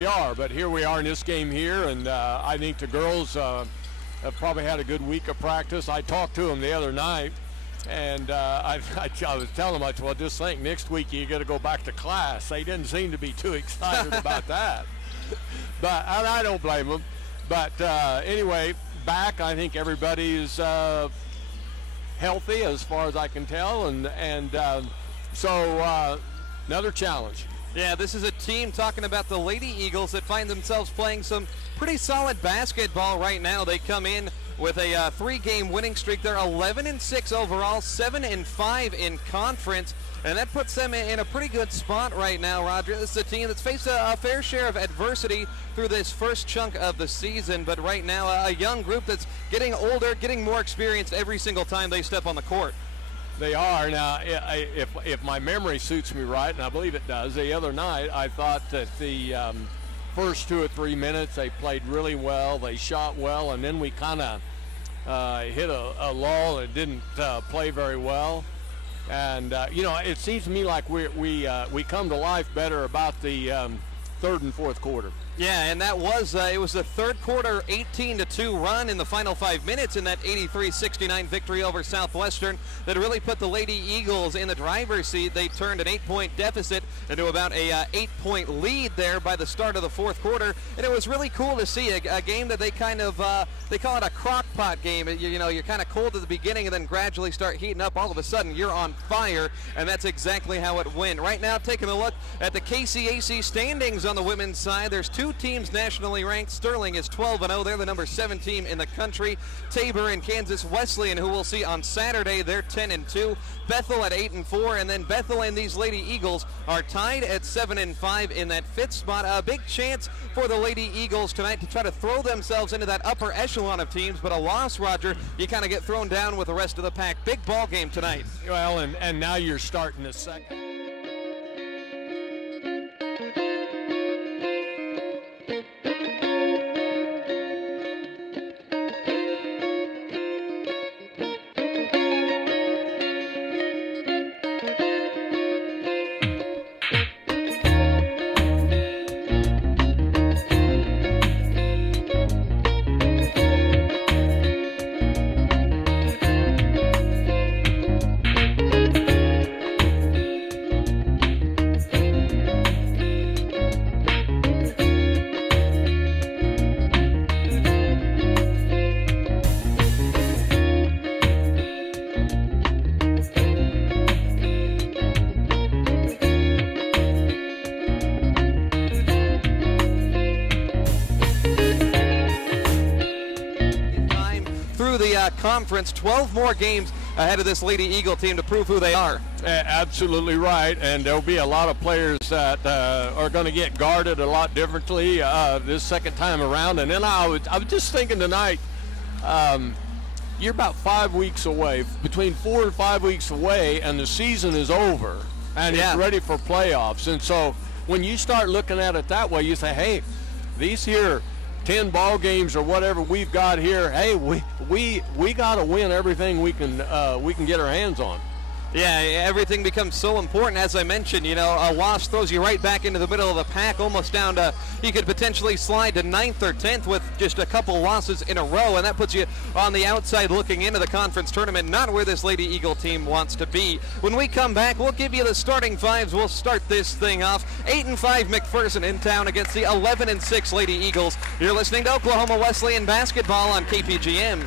We are, but here we are in this game here, and I think the girls have probably had a good week of practice. I talked to them the other night, and I was telling them, well, just think next week you got to go back to class. They didn't seem to be too excited about that, but and I don't blame them. But anyway, back, I think everybody's healthy as far as I can tell, and so another challenge. Yeah, this is a team talking about the Lady Eagles that find themselves playing some pretty solid basketball right now. They come in with a 3-game winning streak. They're 11-6 overall, 7-5 in conference, and that puts them in a pretty good spot right now, Roger. This is a team that's faced a fair share of adversity through this first chunk of the season, but right now a young group that's getting older, getting more experienced every single time they step on the court. They are. Now, if my memory suits me right, and I believe it does, the other night I thought that the first 2 or 3 minutes they played really well, they shot well, and then we kind of hit a lull and didn't play very well. And, you know, it seems to me like we come to life better about the third and fourth quarter. Yeah, and that was, it was the third quarter 18-2 run in the final 5 minutes in that 83-69 victory over Southwestern that really put the Lady Eagles in the driver's seat. They turned an 8-point deficit into about a 8-point lead there by the start of the fourth quarter, and it was really cool to see a game that they kind of, they call it a crock pot game. You know, you're kind of cold at the beginning and then gradually start heating up. All of a sudden, you're on fire, and that's exactly how it went. Right now, taking a look at the KCAC standings on the women's side, there's 2 teams nationally ranked. Sterling is 12-0. They're the number 7 team in the country. Tabor and Kansas Wesleyan, who we'll see on Saturday, they're 10-2. Bethel at 8-4, and then Bethel and these Lady Eagles are tied at 7-5 in that 5th spot. A big chance for the Lady Eagles tonight to try to throw themselves into that upper echelon of teams, but a loss, Roger, you kind of get thrown down with the rest of the pack. Big ball game tonight. Well, and now you're starting the second. Conference, 12 more games ahead of this Lady Eagle team to prove who they are. Absolutely right, and there'll be a lot of players that are going to get guarded a lot differently this second time around. And then I was just thinking tonight, you're about 5 weeks away, between 4 and 5 weeks away, and the season is over, and it's ready for playoffs. And so when you start looking at it that way, you say, hey, these here 10 ball games or whatever we've got here, hey, we got to win everything we can get our hands on. Yeah, everything becomes so important. As I mentioned, you know, a loss throws you right back into the middle of the pack, almost down to, you could potentially slide to 9th or 10th with just a couple losses in a row, and that puts you on the outside looking into the conference tournament, not where this Lady Eagle team wants to be. When we come back, we'll give you the starting fives. We'll start this thing off. 8-5 McPherson in town against the 11-6 Lady Eagles. You're listening to Oklahoma Wesleyan basketball on KPGM.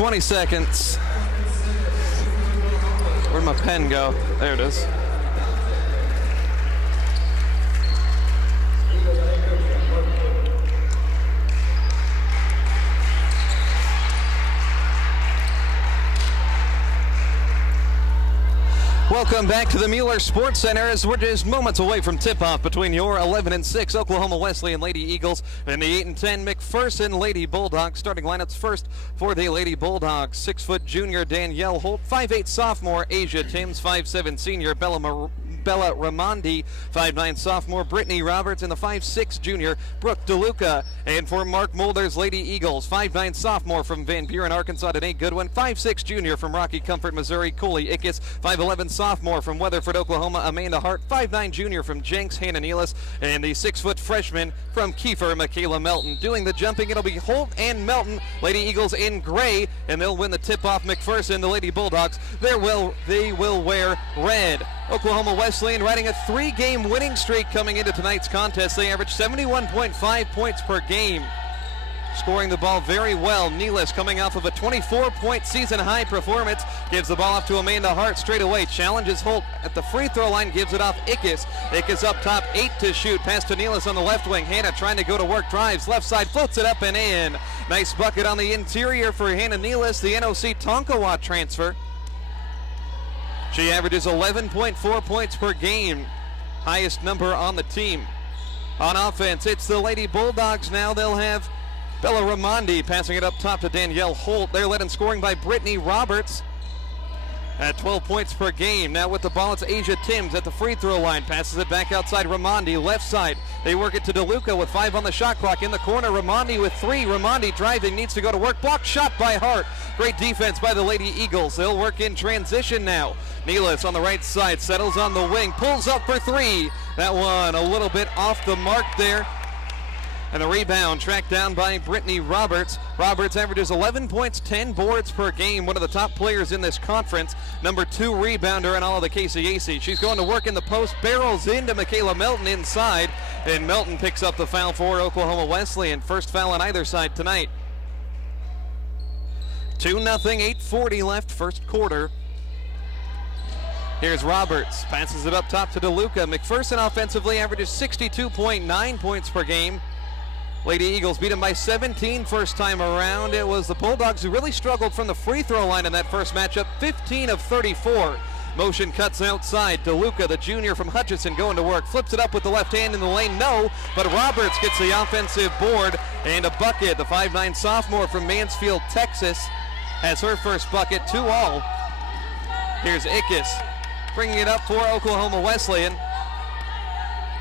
20 seconds. Where'd my pen go? There it is. Welcome back to the Mueller Sports Center as we're just moments away from tip-off between your 11-6 Oklahoma Wesleyan Lady Eagles and the 8-10 McPherson Lady Bulldogs. Starting lineups first for the Lady Bulldogs. 6-foot junior Danielle Holt, 5'8 sophomore Asia Timms, 5'7 senior Bella Ramondi, 5'9 sophomore Brittany Roberts, and the 5'6 junior Brooke DeLuca. And for Mark Mulder's Lady Eagles, 5'9 sophomore from Van Buren, Arkansas, Danae Goodwin, 5'6 junior from Rocky Comfort, Missouri, Coley Ickes, 5'11 sophomore from Weatherford, Oklahoma, Amanda Hart, 5'9 junior from Jenks, Hannah Nealis, and the 6-foot freshman from Kiefer, Michaela Melton. Doing the jumping, it'll be Holt and Melton. Lady Eagles in gray, and they'll win the tip-off. McPherson, the Lady Bulldogs, they will wear red. Oklahoma Wesleyan riding a 3-game winning streak coming into tonight's contest. They average 71.5 points per game. Scoring the ball very well. Nealis coming off of a 24-point season-high performance. Gives the ball off to Amanda Hart straight away. Challenges Holt at the free throw line. Gives it off Ickes. Ickes up top, 8 to shoot. Pass to Nealis on the left wing. Hannah trying to go to work. Drives left side. Floats it up and in. Nice bucket on the interior for Hannah Nealis, the NOC Tonkawa transfer. She averages 11.4 points per game. Highest number on the team. On offense, it's the Lady Bulldogs now. They'll have Bella Ramondi passing it up top to Danielle Holt. They're led in scoring by Brittany Roberts at 12 points per game. Now with the ball, it's Asia Timms at the free throw line. Passes it back outside Ramondi, left side. They work it to DeLuca with 5 on the shot clock. In the corner, Ramondi with 3. Ramondi driving, needs to go to work. Blocked shot by Hart. Great defense by the Lady Eagles. They'll work in transition now. Nealis on the right side, settles on the wing, pulls up for 3. That one a little bit off the mark there. And the rebound tracked down by Brittany Roberts. Roberts averages 11 points, 10 boards per game. One of the top players in this conference. Number 2 rebounder in all of the KCAC. She's going to work in the post, barrels into Michaela Melton inside. And Melton picks up the foul for Oklahoma Wesleyan. First foul on either side tonight. 2-0, 8:40 left, first quarter. Here's Roberts, passes it up top to DeLuca. McPherson offensively averages 62.9 points per game. Lady Eagles beat them by 17 first time around. It was the Bulldogs who really struggled from the free throw line in that first matchup, 15 of 34. Motion cuts outside. DeLuca, the junior from Hutchinson, going to work. Flips it up with the left hand in the lane. No, but Roberts gets the offensive board and a bucket. The 5'9 sophomore from Mansfield, Texas, has her first bucket, 2-all. Here's Ickes, bringing it up for Oklahoma Wesleyan.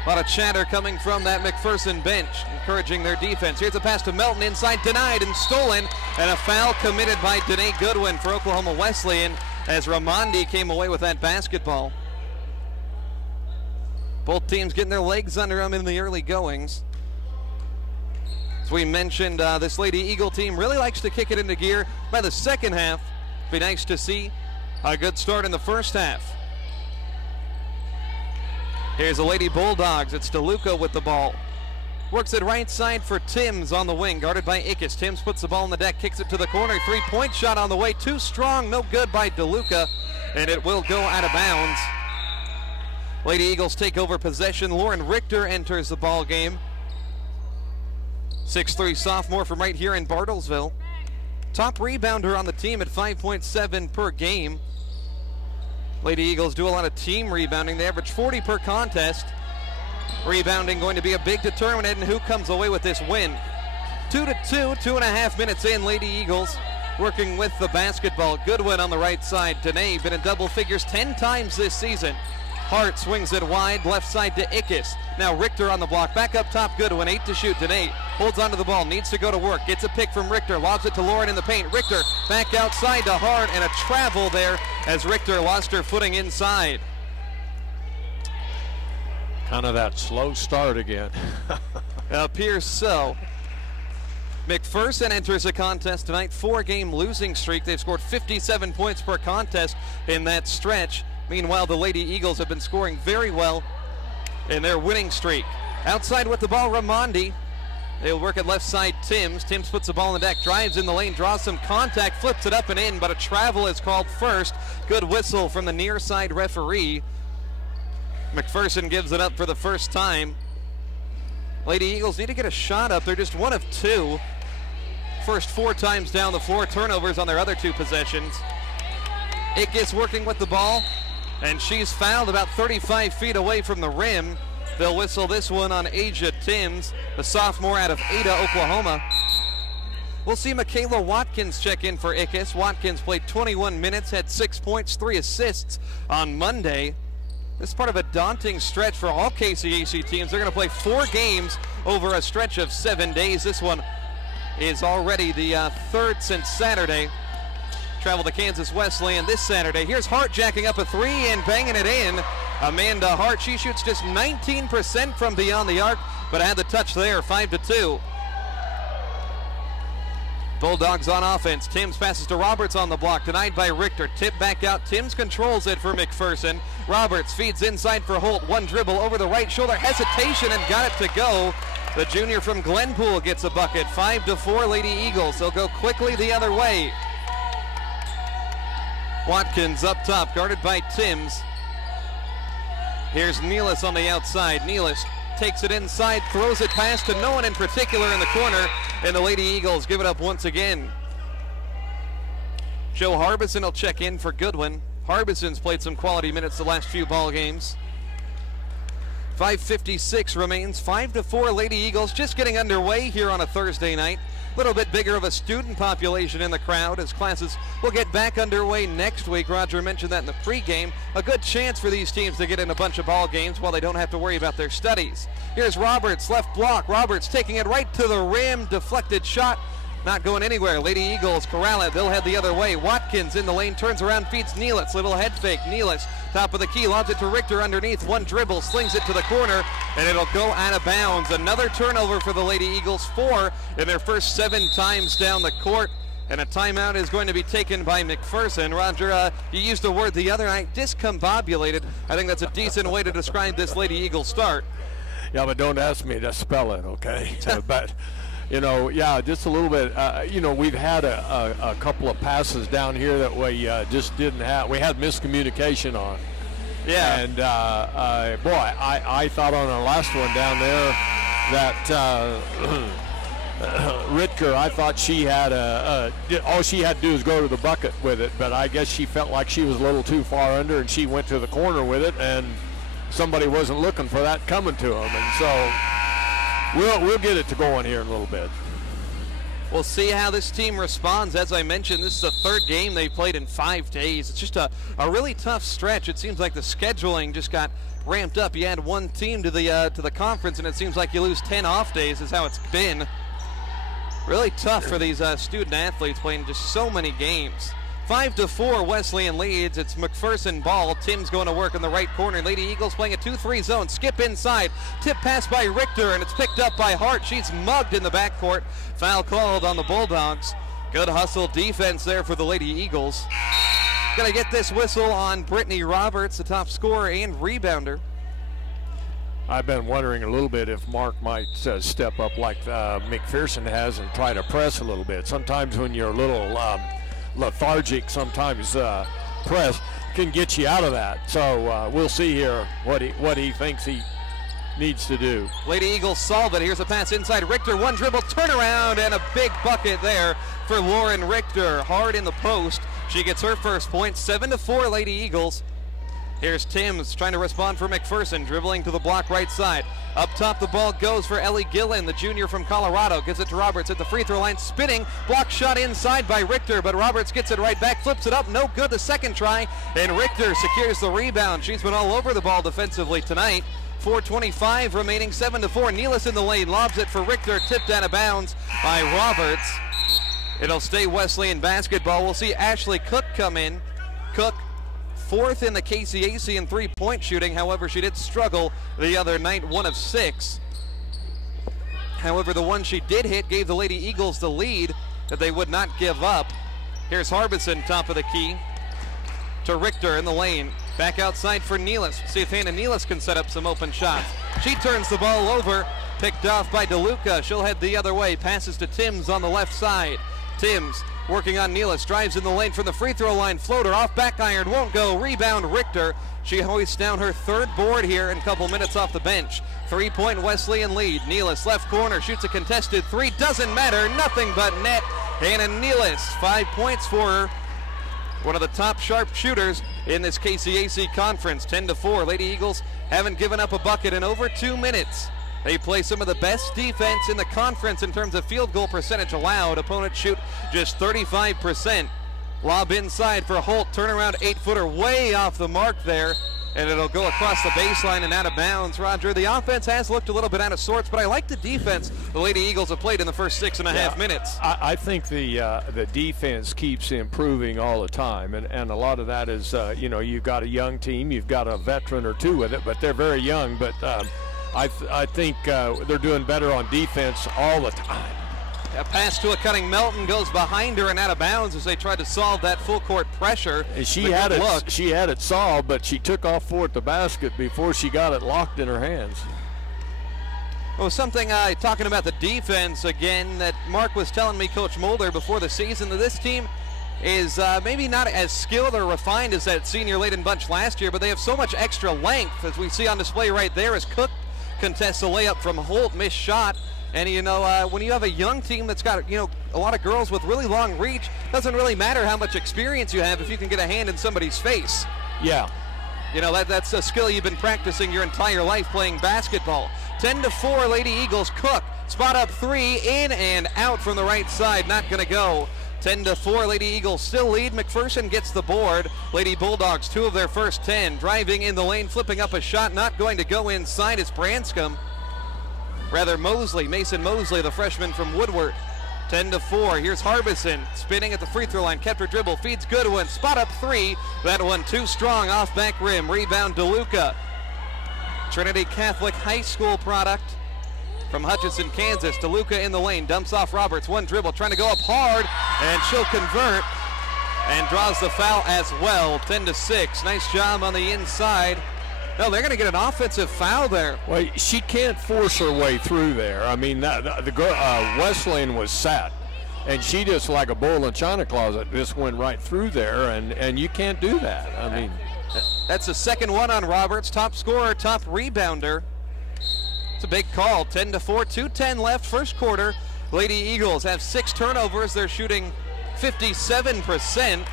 A lot of chatter coming from that McPherson bench, encouraging their defense. Here's a pass to Melton, inside, denied and stolen, and a foul committed by Danae Goodwin for Oklahoma Wesleyan as Ramondi came away with that basketball. Both teams getting their legs under them in the early goings. As we mentioned, this Lady Eagle team really likes to kick it into gear by the second half. Be nice to see a good start in the first half. Here's the Lady Bulldogs. It's DeLuca with the ball. Works it right side for Timms on the wing, guarded by Ickes. Timms puts the ball on the deck, kicks it to the corner. 3-point shot on the way. Too strong, no good by DeLuca, and it will go out of bounds. Lady Eagles take over possession. Lauren Richter enters the ball game. 6'3 sophomore from right here in Bartlesville. Top rebounder on the team at 5.7 per game. Lady Eagles do a lot of team rebounding. They average 40 per contest. Rebounding going to be a big determinant in who comes away with this win. 2-2, 2.5 minutes in. Lady Eagles working with the basketball. Goodwin on the right side. Danae been in double figures 10 times this season. Hart swings it wide, left side to Ickes. Now Richter on the block, back up top, Goodwin, 8 to shoot. Danae holds onto the ball, needs to go to work, gets a pick from Richter, lobs it to Lauren in the paint. Richter back outside to Hart, and a travel there as Richter lost her footing inside. Kind of that slow start again. Appears so. McPherson enters the contest tonight, 4-game losing streak. They've scored 57 points per contest in that stretch. Meanwhile, the Lady Eagles have been scoring very well in their winning streak. Outside with the ball, Ramondi. They'll work at left side, Timms. Timms puts the ball in the deck, drives in the lane, draws some contact, flips it up and in, but a travel is called first. Good whistle from the near side referee. McPherson gives it up for the first time. Lady Eagles need to get a shot up. They're just 1 of 2. First 4 times down the floor, turnovers on their other 2 possessions. Ickes working with the ball, and she's fouled about 35 feet away from the rim. They'll whistle this one on Asia Timms, the sophomore out of Ada, Oklahoma. We'll see Michaela Watkins check in for Ickes. Watkins played 21 minutes, had 6 points, 3 assists on Monday. This is part of a daunting stretch for all KCAC teams. They're going to play 4 games over a stretch of 7 days. This one is already the 3rd since Saturday. Travel to Kansas Wesleyan this Saturday. Here's Hart jacking up a 3 and banging it in. Amanda Hart, she shoots just 19% from beyond the arc, but had the touch there, 5-2. Bulldogs on offense. Timms passes to Roberts on the block, denied by Richter. Tip back out. Timms controls it for McPherson. Roberts feeds inside for Holt. 1 dribble over the right shoulder. Hesitation and got it to go. The junior from Glenpool gets a bucket. 5-4 Lady Eagles. They'll go quickly the other way. Watkins up top, guarded by Timms. Here's Nealis on the outside. Nealis takes it inside, throws it past to no one in particular in the corner, and the Lady Eagles give it up once again. Joe Harbison will check in for Goodwin. Harbison's played some quality minutes the last few ball games. 5:56 remains, 5-4 Lady Eagles, just getting underway here on a Thursday night. A little bit bigger of a student population in the crowd as classes will get back underway next week. Roger mentioned that in the pregame. A good chance for these teams to get in a bunch of ball games while they don't have to worry about their studies. Here's Roberts, left block. Roberts taking it right to the rim. Deflected shot, not going anywhere. Lady Eagles corral it. They'll head the other way. Watkins in the lane, turns around, feeds Nealis. Little head fake. Nealis, top of the key, lobs it to Richter underneath. 1 dribble, slings it to the corner, and it'll go out of bounds. Another turnover for the Lady Eagles, 4 in their first 7 times down the court. And a timeout is going to be taken by McPherson. Roger, you used the word the other night, discombobulated. I think that's a decent way to describe this Lady Eagle start. Yeah, but don't ask me to spell it, okay? But, you know, yeah, just a little bit. You know, we've had a couple of passes down here that we just didn't have. We had miscommunication on. Yeah. And, boy, I thought on our last one down there that Ritker, I thought she had all she had to do was go to the bucket with it, but I guess she felt like she was a little too far under, and she went to the corner with it, and somebody wasn't looking for that coming to them, and so we'll get it to going here in a little bit. We'll see how this team responds. As I mentioned, this is the 3rd game they've played in 5 days. It's just a really tough stretch. It seems like the scheduling just got ramped up. You add 1 team to the conference, and it seems like you lose 10 off days is how it's been. Really tough for these student athletes playing just so many games. 5-4 Wesleyan leads. It's McPherson ball. Tim's going to work in the right corner. Lady Eagles playing a 2-3 zone. Skip inside. Tip pass by Richter, and it's picked up by Hart. She's mugged in the backcourt. Foul called on the Bulldogs. Good hustle defense there for the Lady Eagles. Gonna get this whistle on Brittany Roberts, the top scorer and rebounder. I've been wondering a little bit if Mark might step up like McPherson has and try to press a little bit. Sometimes when you're a little lethargic, sometimes press can get you out of that. So we'll see here what he thinks he needs to do. Lady Eagles solve it. Here's a pass inside. Richter, 1 dribble, turnaround, and a big bucket there for Lauren Richter. Hard in the post. She gets her first point. 7-4 Lady Eagles. Here's Timms trying to respond for McPherson, dribbling to the block right side. Up top, the ball goes for Ellie Gillen, the junior from Colorado. Gives it to Roberts at the free throw line, spinning. Block shot inside by Richter, but Roberts gets it right back, flips it up, no good the second try, and Richter secures the rebound. She's been all over the ball defensively tonight. 4:25 remaining, 7-4. Nealis in the lane, lobs it for Richter, tipped out of bounds by Roberts. It'll stay Wesleyan basketball. We'll see Ashley Cook come in. Cook, 4th in the KCAC in 3-point shooting. However, she did struggle the other night, 1 of 6. However, the one she did hit gave the Lady Eagles the lead that they would not give up. Here's Harbison, top of the key, to Richter in the lane. Back outside for Nealis. See if Hannah Nealis can set up some open shots. She turns the ball over, Picked off by DeLuca. She'll head the other way. Passes to Timms on the left side. Timms working on Nealis. Drives in the lane from the free throw line. Floater off back iron. Won't go. Rebound Richter. She hoists down her third board here in a couple minutes off the bench. 3-point Wesleyan lead. Nealis left corner. Shoots a contested three. Doesn't matter. Nothing but net. Hannah Nealis. 5 points for her. One of the top sharp shooters in this KCAC conference. 10-4. Lady Eagles haven't given up a bucket in over 2 minutes. They play some of the best defense in the conference in terms of field goal percentage allowed. Opponents shoot just 35%. Lob inside for Holt. Turnaround 8-footer way off the mark there. And it'll go across the baseline and out of bounds. Roger, the offense has looked a little bit out of sorts, but I like the defense the Lady Eagles have played in the first 6.5 minutes. I think the defense keeps improving all the time, and a lot of that is, you've got a young team, you've got a veteran or two with it, but they're very young. But I think they're doing better on defense all the time. A pass to a cutting Melton goes behind her and out of bounds as they tried to solve that full court pressure. And she had it solved, but she took off for it the basket before she got it locked in her hands. Well, something talking about the defense again that Mark was telling me, Coach Mulder, before the season, that this team is maybe not as skilled or refined as that senior Leyden bunch last year, but they have so much extra length, as we see on display right there as Cook contests a layup from Holt, missed shot. And, when you have a young team that's got, a lot of girls with really long reach, doesn't really matter how much experience you have if you can get a hand in somebody's face. Yeah. That's a skill you've been practicing your entire life playing basketball. 10-4, Lady Eagles. Cook, spot up three, in and out from the right side, not going to go. 10-4, Lady Eagles still lead. McPherson gets the board. Lady Bulldogs, 2 of their first 10. Driving in the lane, flipping up a shot, not going to go inside. It's Branscombe. Rather Mosley, Mason Mosley, the freshman from Woodward. 10-4, here's Harbison, spinning at the free throw line, kept her dribble, feeds Goodwin, spot up three. That one too strong, off back rim, rebound DeLuca. Trinity Catholic High School product from Hutchinson, Kansas. DeLuca in the lane, dumps off Roberts, one dribble, trying to go up hard, and she'll convert and draws the foul as well. 10-6, nice job on the inside. No, they're going to get an offensive foul there. Well, she can't force her way through there. I mean, Wesleyan was set, and she just, like a bull in china closet, just went right through there, and you can't do that. I mean, that's the second one on Roberts, top scorer, top rebounder. It's a big call. 10-4, 2:10 left, first quarter. Lady Eagles have 6 turnovers. They're shooting 57%.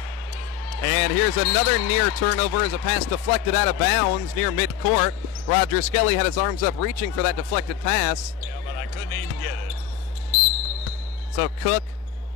And here's another near turnover as a pass deflected out of bounds near midcourt. Roger Skelly had his arms up reaching for that deflected pass. Yeah, but I couldn't even get it. So Cook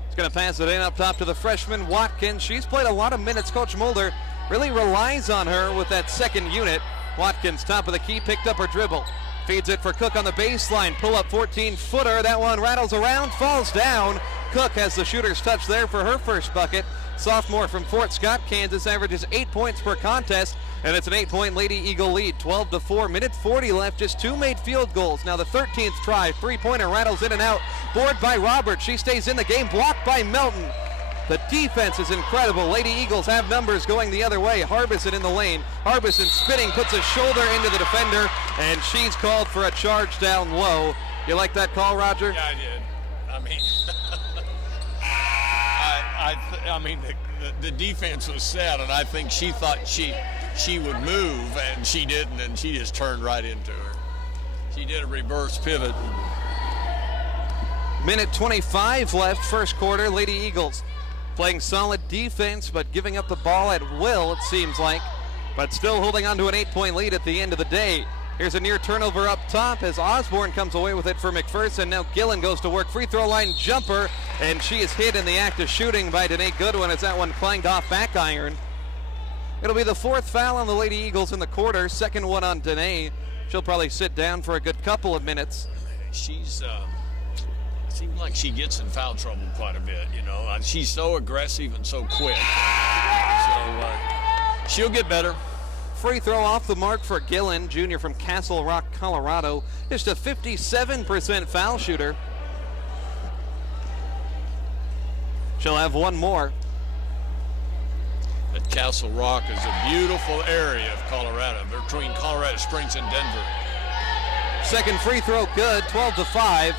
is going to pass it in up top to the freshman Watkins. She's played a lot of minutes. Coach Mulder really relies on her with that second unit. Watkins, top of the key, picked up her dribble. Feeds it for Cook on the baseline. Pull up 14-footer. That one rattles around, falls down. Cook has the shooter's touch there for her first bucket. Sophomore from Fort Scott, Kansas, averages 8 points per contest, and it's an 8-point Lady Eagle lead. 12-4, minute 40 left, just 2 made field goals. Now the 13th try, three-pointer rattles in and out. Board by Roberts, she stays in the game, blocked by Melton. The defense is incredible. Lady Eagles have numbers going the other way. Harbison in the lane. Harbison spinning, puts a shoulder into the defender, and she's called for a charge down low. You like that call, Roger? Yeah, I did. I mean, the defense was set, and I think she thought she would move, and she didn't, and she just turned right into her. She did a reverse pivot. Minute 25 left, first quarter. Lady Eagles playing solid defense, but giving up the ball at will, it seems like, but still holding on to an 8-point lead at the end of the day. Here's a near turnover up top as Osborne comes away with it for McPherson. Now Gillen goes to work, free throw line jumper, and she is hit in the act of shooting by Danae Goodwin as that one clanged off back iron. It'll be the 4th foul on the Lady Eagles in the quarter, second one on Danae. She'll probably sit down for a good couple of minutes. She's seems like she gets in foul trouble quite a bit, She's so aggressive and so quick. So she'll get better. Free throw off the mark for Gillen, junior from Castle Rock, Colorado. Just a 57% foul shooter. She'll have one more. But Castle Rock is a beautiful area of Colorado, between Colorado Springs and Denver. Second free throw good, 12-5.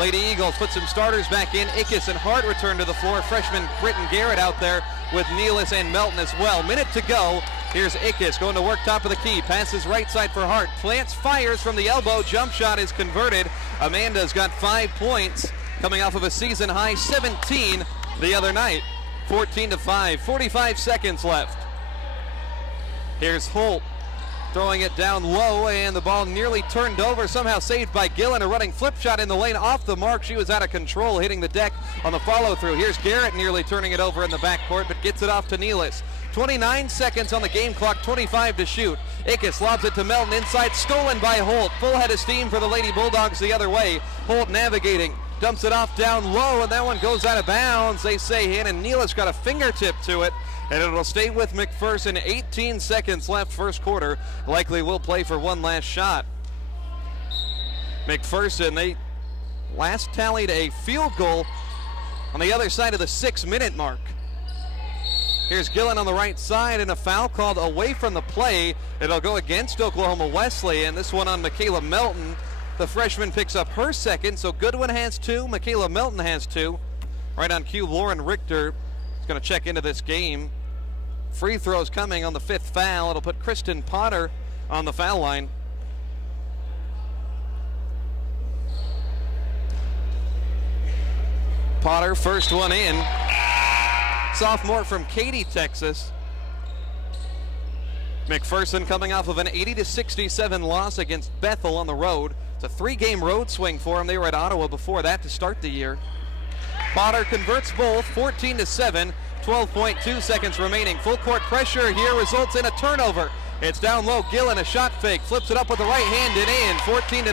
Lady Eagles put some starters back in. Ickes and Hart return to the floor. Freshman Britton Garrett out there with Nealis and Melton as well. Minute to go. Here's Ickes going to work top of the key. Passes right side for Hart. Plants, fires from the elbow. Jump shot is converted. Amanda's got 5 points, coming off of a season high 17 the other night. 14-5. 45 seconds left. Here's Holt throwing it down low, and the ball nearly turned over, somehow saved by Gillen. A running flip shot in the lane off the mark. She was out of control, hitting the deck on the follow through. Here's Garrett nearly turning it over in the backcourt, but gets it off to Nealis. 29 seconds on the game clock, 25 to shoot. Ickes lobs it to Melton inside, stolen by Holt. Full head of steam for the Lady Bulldogs the other way. Holt navigating, dumps it off down low, and that one goes out of bounds. They say in, and Nealis got a fingertip to it, and it'll stay with McPherson. 18 seconds left first quarter. Likely will play for one last shot. McPherson, they last tallied a field goal on the other side of the 6-minute mark. Here's Gillen on the right side, and a foul called away from the play. It'll go against Oklahoma Wesley, and this one on Michaela Melton. The freshman picks up her second, so Goodwin has 2, Michaela Melton has 2. Right on cue, Lauren Richter is going to check into this game. Free throws coming on the 5th foul. It'll put Kristen Potter on the foul line. Potter, first one in. Sophomore from Katy, Texas. McPherson coming off of an 80-67 loss against Bethel on the road. It's a 3-game road swing for them. They were at Ottawa before that to start the year. Potter converts both, 14-7. 12.2 seconds remaining. Full court pressure here results in a turnover. It's down low. Gillen, a shot fake, flips it up with the right hand and in.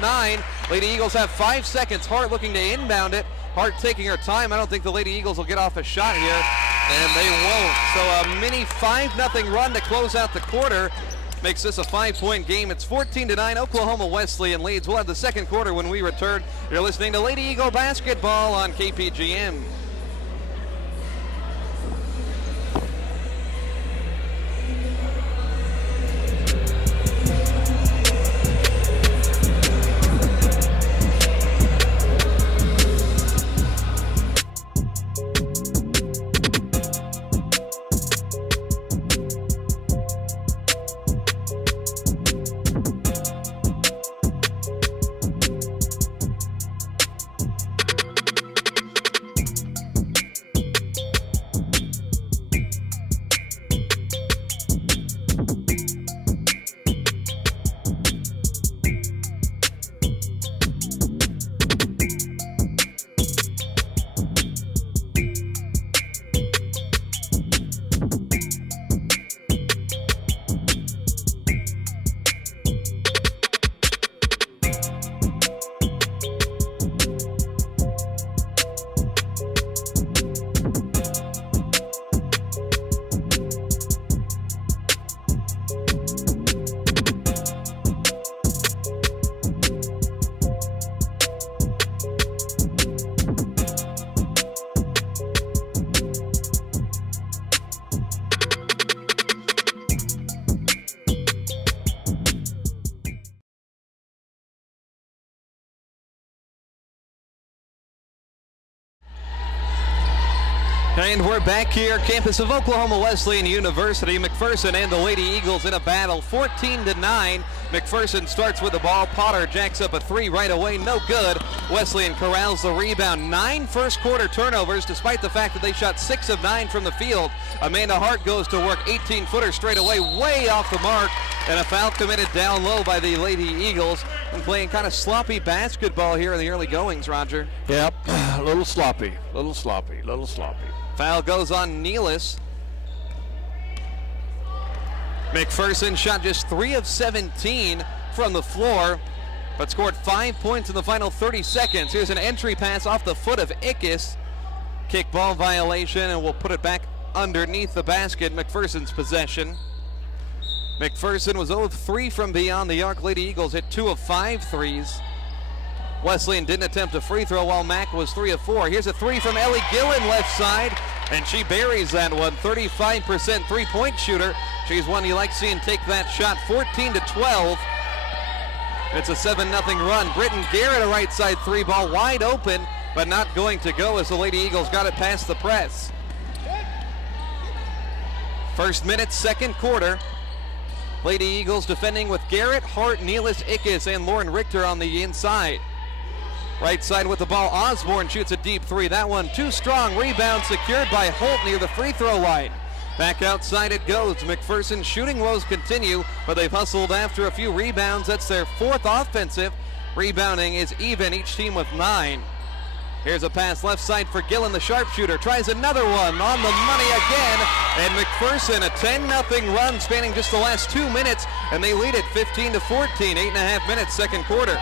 14-9. Lady Eagles have 5 seconds. Hart looking to inbound it. Hart taking her time. I don't think the Lady Eagles will get off a shot here, and they won't. So a mini 5-0 run to close out the quarter makes this a 5-point game. It's 14-9. Oklahoma Wesleyan leads. We'll have the second quarter when we return. You're listening to Lady Eagle basketball on KPGM. And we're back here, campus of Oklahoma Wesleyan University. McPherson and the Lady Eagles in a battle, 14-9. McPherson starts with the ball. Potter jacks up a 3 right away, no good. Wesleyan corrals the rebound. 9 first quarter turnovers, despite the fact that they shot 6 of 9 from the field. Amanda Hart goes to work, 18-footer straight away, way off the mark. And a foul committed down low by the Lady Eagles. And playing kind of sloppy basketball here in the early goings, Roger. Yep, a little sloppy. Foul goes on Nealis. McPherson shot just 3 of 17 from the floor, but scored 5 points in the final 30 seconds. Here's an entry pass off the foot of Ickes. Kickball violation, and we'll put it back underneath the basket. McPherson's possession. McPherson was 0 of 3 from beyond the arc. Lady Eagles hit 2 of 5 threes. Wesleyan didn't attempt a free throw while Mack was 3 of 4. Here's a 3 from Ellie Gillen left side, and she buries that one. 35% three-point shooter. She's one you like seeing take that shot. 14-12. It's a 7-0 run. Britton Garrett, a right side three ball, wide open, but not going to go as the Lady Eagles got it past the press. First minute, second quarter. Lady Eagles defending with Garrett, Hart, Nealis, Ickes, and Lauren Richter on the inside. Right side with the ball, Osborne shoots a deep three. That one too strong. Rebound secured by Holt near the free throw line. Back outside it goes. McPherson shooting woes continue, but they've hustled after a few rebounds. That's their fourth offensive. Rebounding is even, each team with 9. Here's a pass left side for Gillen, the sharpshooter. Tries another one on the money again. And McPherson, a 10-0 run spanning just the last 2 minutes, and they lead it 15-14, 8.5 minutes, second quarter.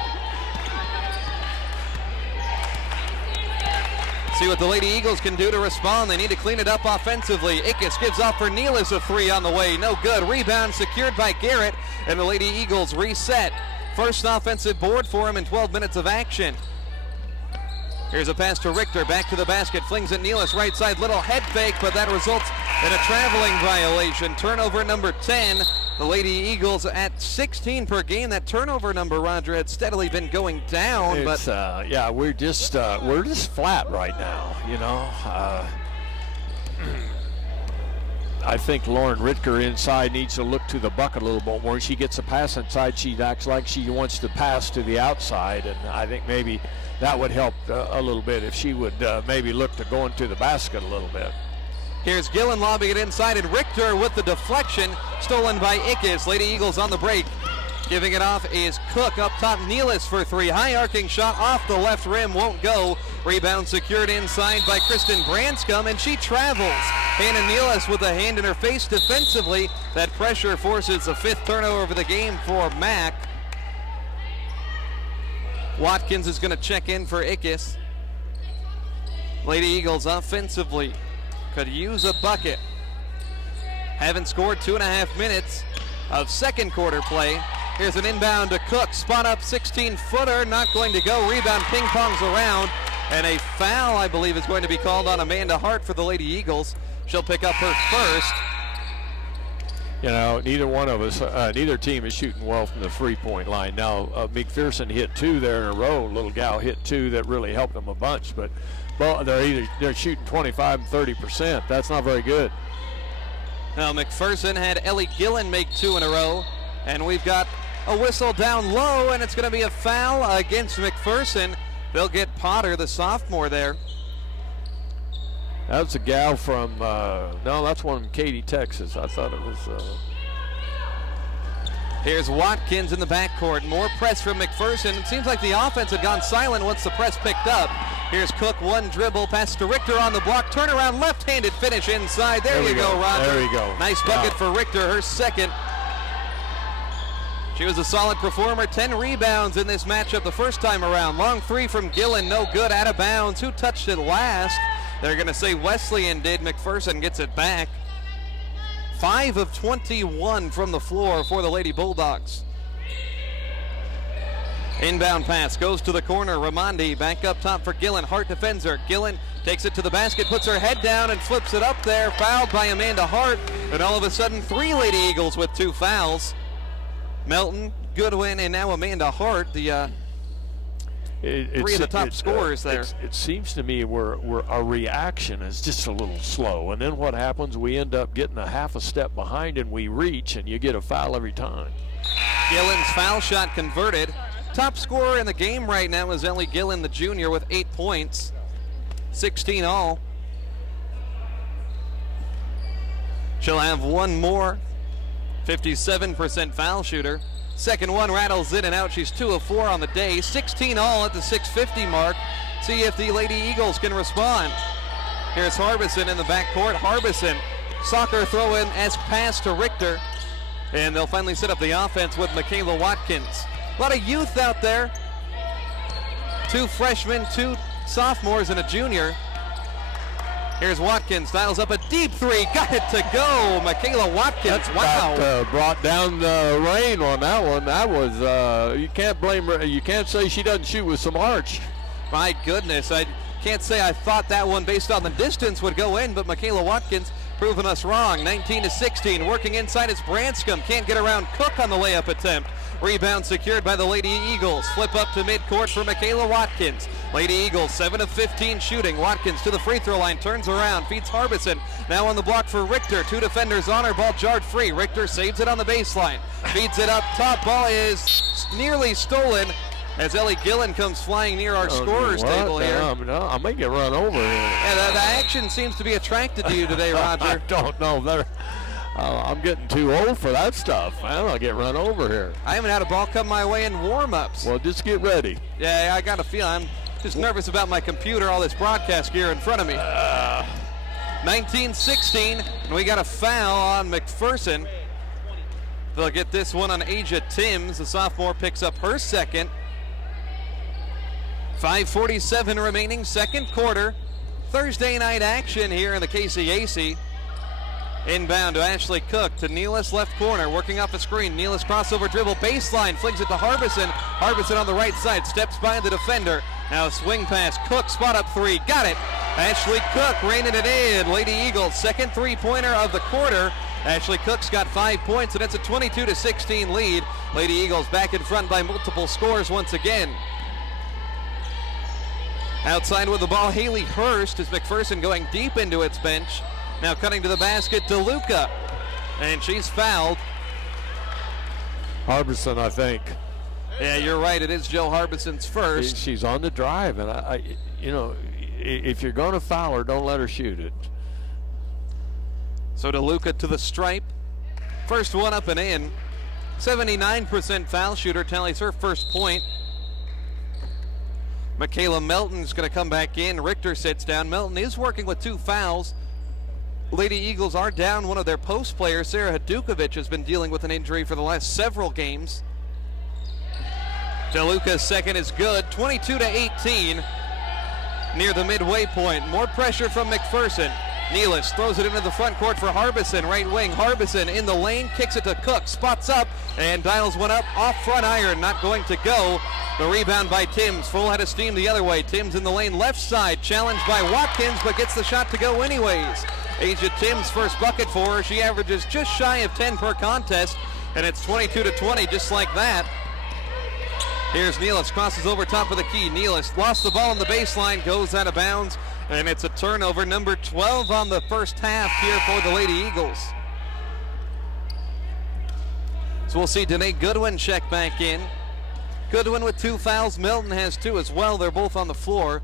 See what the Lady Eagles can do to respond. They need to clean it up offensively. Ickes gives off for Nealis, a three on the way. No good. Rebound secured by Garrett, and the Lady Eagles reset. First offensive board for him in 12 minutes of action. Here's a pass to Richter, back to the basket, flings it Nealis, right side, little head fake, but that results in a traveling violation. Turnover number 10. The Lady Eagles at 16 per game. That turnover number, Roger, had steadily been going down. It's, but yeah, we're just flat right now. You know, I think Lauren Richter inside needs to look to the bucket a little bit more. She gets a pass inside, she acts like she wants to pass to the outside, and I think maybe that would help a little bit if she would maybe look to go into the basket a little bit. Here's Gillen lobbing it inside, and Richter with the deflection, stolen by Ickes. Lady Eagles on the break. Giving it off is Cook up top. Nealis for three. High arcing shot off the left rim, won't go. Rebound secured inside by Kristen Branscombe, and she travels. Hannah Nealis with a hand in her face defensively. That pressure forces the 5th turnover of the game for Mac. Watkins is going to check in for Ickes. Lady Eagles offensively could use a bucket. Haven't scored 2.5 minutes of second quarter play. Here's an inbound to Cook. Spot up 16-footer, not going to go. Rebound ping-pongs around. And a foul, I believe, is going to be called on Amanda Hart for the Lady Eagles. She'll pick up her first. You know, neither one of us, neither team is shooting well from the three-point line. Now, McPherson hit 2 there in a row. Little gal hit 2 that really helped them a bunch. But well, they're shooting 25 and 30%. That's not very good. Now, McPherson had Ellie Gillen make 2 in a row. And we've got a whistle down low, and it's going to be a foul against McPherson. They'll get Potter, the sophomore, there. That's a gal from, no, that's one from Katy, Texas. I thought it was. Here's Watkins in the backcourt. More press from McPherson. It seems like the offense had gone silent once the press picked up. Here's Cook, one dribble, pass to Richter on the block. Turnaround, left-handed finish inside. There you go, Roger. There you go. Nice bucket for Richter, her second. She was a solid performer, 10 rebounds in this matchup the first time around. Long three from Gillen, no good, out of bounds. Who touched it last? They're going to say Wesleyan did. McPherson gets it back. 5 of 21 from the floor for the Lady Bulldogs. Inbound pass goes to the corner. Ramondi back up top for Gillen. Hart defends her. Gillen takes it to the basket, puts her head down and flips it up there. Fouled by Amanda Hart. And all of a sudden, 3 Lady Eagles with 2 fouls. Melton, Goodwin, and now Amanda Hart, the 3 of the top scorers there. It seems to me our reaction is just a little slow, and then what happens? We end up getting a half a step behind, and we reach, and you get a foul every time. Gillen's foul shot converted. Top scorer in the game right now is Ellie Gillen, the junior, with 8 points, 16 all. She'll have one more. 57% foul shooter. Second one rattles in and out. She's 2 of 4 on the day. 16 all at the 6:50 mark. See if the Lady Eagles can respond. Here's Harbison in the backcourt. Harbison, soccer throw-in-esque pass to Richter. And they'll finally set up the offense with Michaela Watkins. A lot of youth out there. 2 freshmen, 2 sophomores, and a junior. Here's Watkins, dials up a deep 3, got it to go. Michaela Watkins, wow. That, brought down the rain on that one. That was, you can't blame her. You can't say she doesn't shoot with some arch. My goodness, I can't say I thought that one based on the distance would go in, but Michaela Watkins proving us wrong. 19-16, working inside is Branscombe. Can't get around Cook on the layup attempt. Rebound secured by the Lady Eagles. Flip up to midcourt for Michaela Watkins. Lady Eagles, 7 of 15 shooting. Watkins to the free throw line, turns around, feeds Harbison. Now on the block for Richter. 2 defenders on her, ball jarred free. Richter saves it on the baseline. Feeds it up top. Ball is nearly stolen as Ellie Gillen comes flying near our scorer's table here. No, I may get run over here. Yeah, the action seems to be attracted to you today, Roger. I don't know. I'm getting too old for that stuff. I'll get run over here. I haven't had a ball come my way in warm-ups. Well, just get ready. Yeah, I got a feel. I'm just nervous about my computer, all this broadcast gear in front of me. 19-16, and we got a foul on McPherson. They'll get this one on Asia Timms. The sophomore picks up her second. 5:47 remaining, second quarter. Thursday night action here in the KCAC. Inbound to Ashley Cook to Nealis, left corner, working off a screen. Nealis crossover dribble, baseline, flings it to Harbison. Harbison on the right side, steps by the defender. Now a swing pass, Cook, spot up three, got it. Ashley Cook reining it in. Lady Eagles, second three-pointer of the quarter. Ashley Cook's got 5 points, and it's a 22-16 lead. Lady Eagles back in front by multiple scores once again. Outside with the ball, Haley Hurst as McPherson going deep into its bench. Now cutting to the basket, DeLuca, and she's fouled. Harbison, I think. Yeah, you're right. It is Joe Harbison's first. She's on the drive, and if you're going to foul her, don't let her shoot it. So DeLuca to the stripe. First one up and in. 79% foul shooter, tallies her first point. Michaela Melton's going to come back in. Richter sits down. Melton is working with 2 fouls. Lady Eagles are down one of their post players. Sarah Hadukovic has been dealing with an injury for the last several games. DeLuca's second is good. 22-18 near the midway point. More pressure from McPherson. Nealis throws it into the front court for Harbison, right wing. Harbison in the lane, kicks it to Cook, spots up, and dials one up off front iron, not going to go. The rebound by Timms, full head of steam the other way. Timms in the lane, left side, challenged by Watkins, but gets the shot to go anyways. Asia Timms' first bucket for her. She averages just shy of 10 per contest, and it's 22-20 just like that. Here's Nealis, crosses over top of the key. Nealis lost the ball on the baseline, goes out of bounds, and it's a turnover, number 12 on the first half here for the Lady Eagles. So we'll see Danae Goodwin check back in. Goodwin with 2 fouls. Milton has 2 as well. They're both on the floor.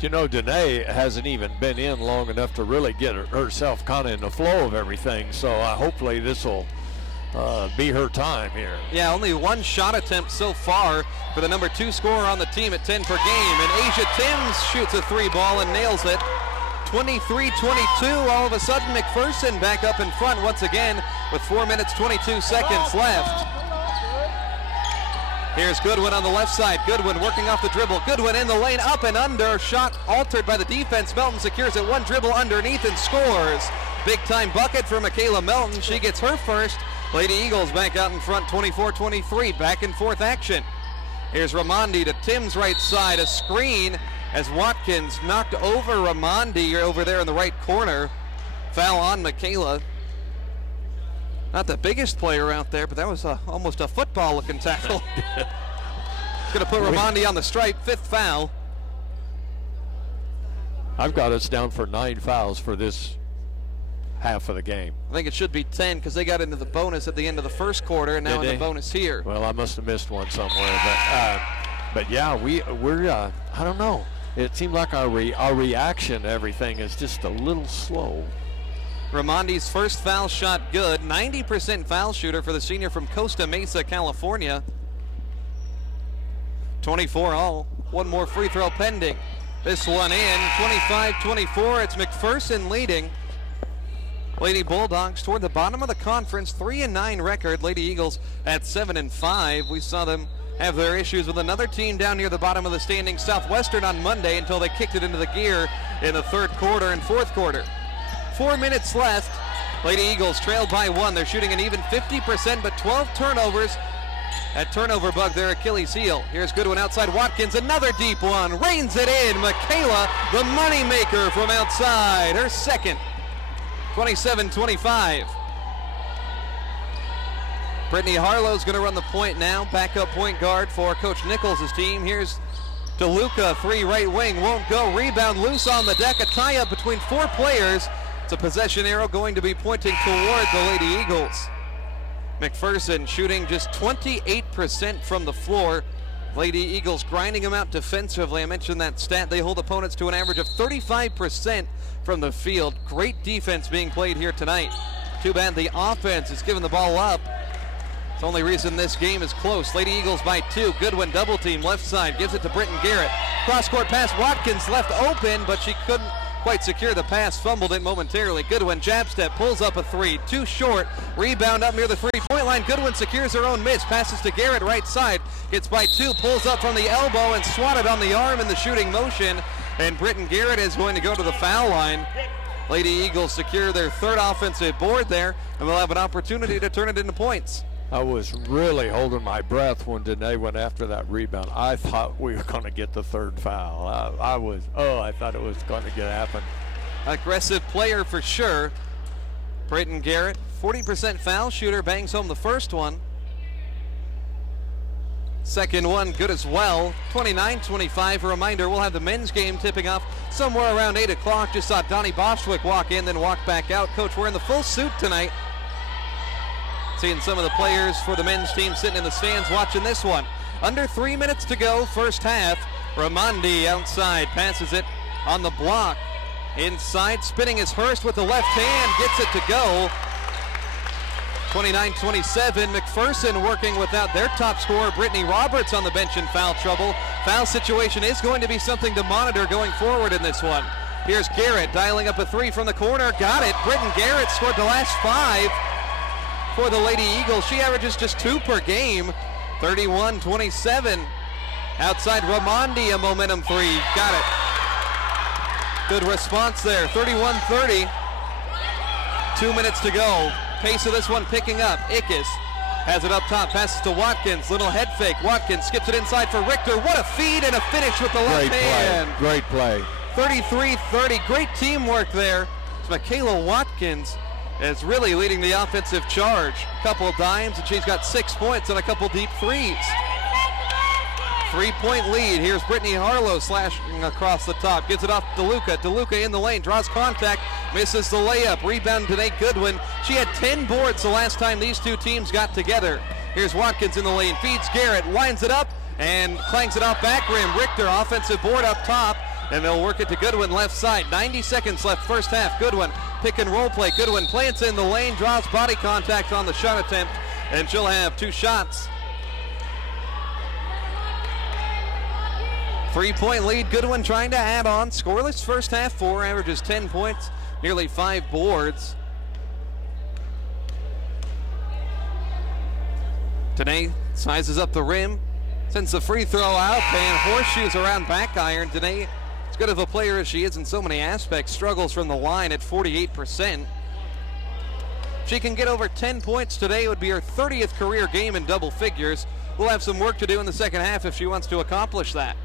You know, Danae hasn't even been in long enough to really get herself kind of in the flow of everything, so hopefully this will be her time here. Yeah, only 1 shot attempt so far for the number 2 scorer on the team at 10 per game. And Asia Timms shoots a 3 ball and nails it. 23-22. All of a sudden, McPherson back up in front once again with 4 minutes, 22 seconds left. Here's Goodwin on the left side. Goodwin working off the dribble. Goodwin in the lane, up and under. Shot altered by the defense. Melton secures it. 1 dribble underneath and scores. Big time bucket for Michaela Melton. She gets her first. Lady Eagles back out in front, 24-23. Back and forth action. Here's Ramondi to Tim's right side. A screen as Watkins knocked over Ramondi over there in the right corner. Foul on Michaela. Not the biggest player out there, but that was almost a football-looking tackle. It's going to put Ramondi on the stripe, 5th foul. I've got us down for 9 fouls for this half of the game. I think it should be 10 because they got into the bonus at the end of the first quarter, and now in the bonus here. Well, I must have missed one somewhere, but yeah, we're I don't know. It seemed like our reaction to everything is just a little slow. Ramondi's first foul shot good. 90% foul shooter for the senior from Costa Mesa, California. 24 all. 1 more free throw pending. This one in. 25-24. It's McPherson leading. Lady Bulldogs toward the bottom of the conference. 3-9 record. Lady Eagles at 7-5. We saw them have their issues with another team down near the bottom of the standings, Southwestern, on Monday until they kicked it into the gear in the 3rd quarter and 4th quarter. 4 minutes left. Lady Eagles trailed by 1. They're shooting an even 50%, but 12 turnovers. That turnover bug, their Achilles heel. Here's Goodwin outside. Watkins, another deep one. Rains it in. Michaela, the moneymaker from outside. Her second. 27-25. Brittany Harlow's going to run the point now. Backup point guard for Coach Nichols' team. Here's DeLuca, three right wing, won't go. Rebound loose on the deck. A tie-up between four players. It's a possession arrow going to be pointing toward the Lady Eagles. McPherson shooting just 28% from the floor. Lady Eagles grinding them out defensively. I mentioned that stat. They hold opponents to an average of 35% from the field. Great defense being played here tonight. Too bad the offense is giving the ball up. It's the only reason this game is close. Lady Eagles by 2. Goodwin double team left side. Gives it to Britton Garrett. Cross-court pass. Watkins left open, but she couldn't quite secure the pass. Fumbled it momentarily. Goodwin jab step. Pulls up a 3. Too short. Rebound up near the 3-point line. Goodwin secures her own miss. Passes to Garrett right side. Gets by 2. Pulls up from the elbow and swatted on the arm in the shooting motion. And Britton Garrett is going to go to the foul line. Lady Eagles secure their third offensive board there, and they'll have an opportunity to turn it into points. I was really holding my breath when Danae went after that rebound. I thought we were going to get the third foul. I thought it was going to happen. Aggressive player for sure. Britton Garrett, 40% foul shooter, bangs home the first one. Second one good as well. 29-25. A reminder, we'll have the men's game tipping off somewhere around 8 o'clock. Just saw Donnie Bostwick walk in, then walk back out. Coach, we're in the full suit tonight. Seeing some of the players for the men's team sitting in the stands watching this one. Under 3 minutes to go, first half. Ramondi outside, passes it on the block. Inside, spinning is Hurst with the left hand, gets it to go. 29-27, McPherson working without their top scorer, Brittany Roberts, on the bench in foul trouble. Foul situation is going to be something to monitor going forward in this one. Here's Garrett dialing up a 3 from the corner, got it. Britton Garrett scored the last 5 for the Lady Eagles. She averages just 2 per game. 31-27. Outside Ramondi, a momentum 3, got it. Good response there, 31-30. 2 minutes to go. Pace of this one picking up. Ickes has it up top, passes to Watkins. Little head fake. Watkins skips it inside for Richter. What a feed and a finish with the left hand. Great play. 33-30. Great teamwork there. It's Michaela Watkins is really leading the offensive charge. A couple of dimes, and she's got 6 points and a couple deep threes. 3-point lead. Here's Brittany Harlow slashing across the top. Gives it off to DeLuca. DeLuca in the lane. Draws contact. Misses the layup. Rebound to Nate Goodwin. She had 10 boards the last time these two teams got together. Here's Watkins in the lane. Feeds Garrett. Lines it up and clanks it off back rim. Richter offensive board up top. And they'll work it to Goodwin left side. 90 seconds left first half. Goodwin pick and roll play. Goodwin plants in the lane. Draws body contact on the shot attempt. And she'll have 2 shots. 3-point lead. Goodwin trying to add on. Scoreless first half 4. Averages 10 points. Nearly 5 boards. Danae sizes up the rim. Sends the free throw out. And horseshoes around back iron. Danae, as good of a player as she is in so many aspects, struggles from the line at 48%. She can get over 10 points today. It would be her 30th career game in double figures. We'll have some work to do in the second half if she wants to accomplish that.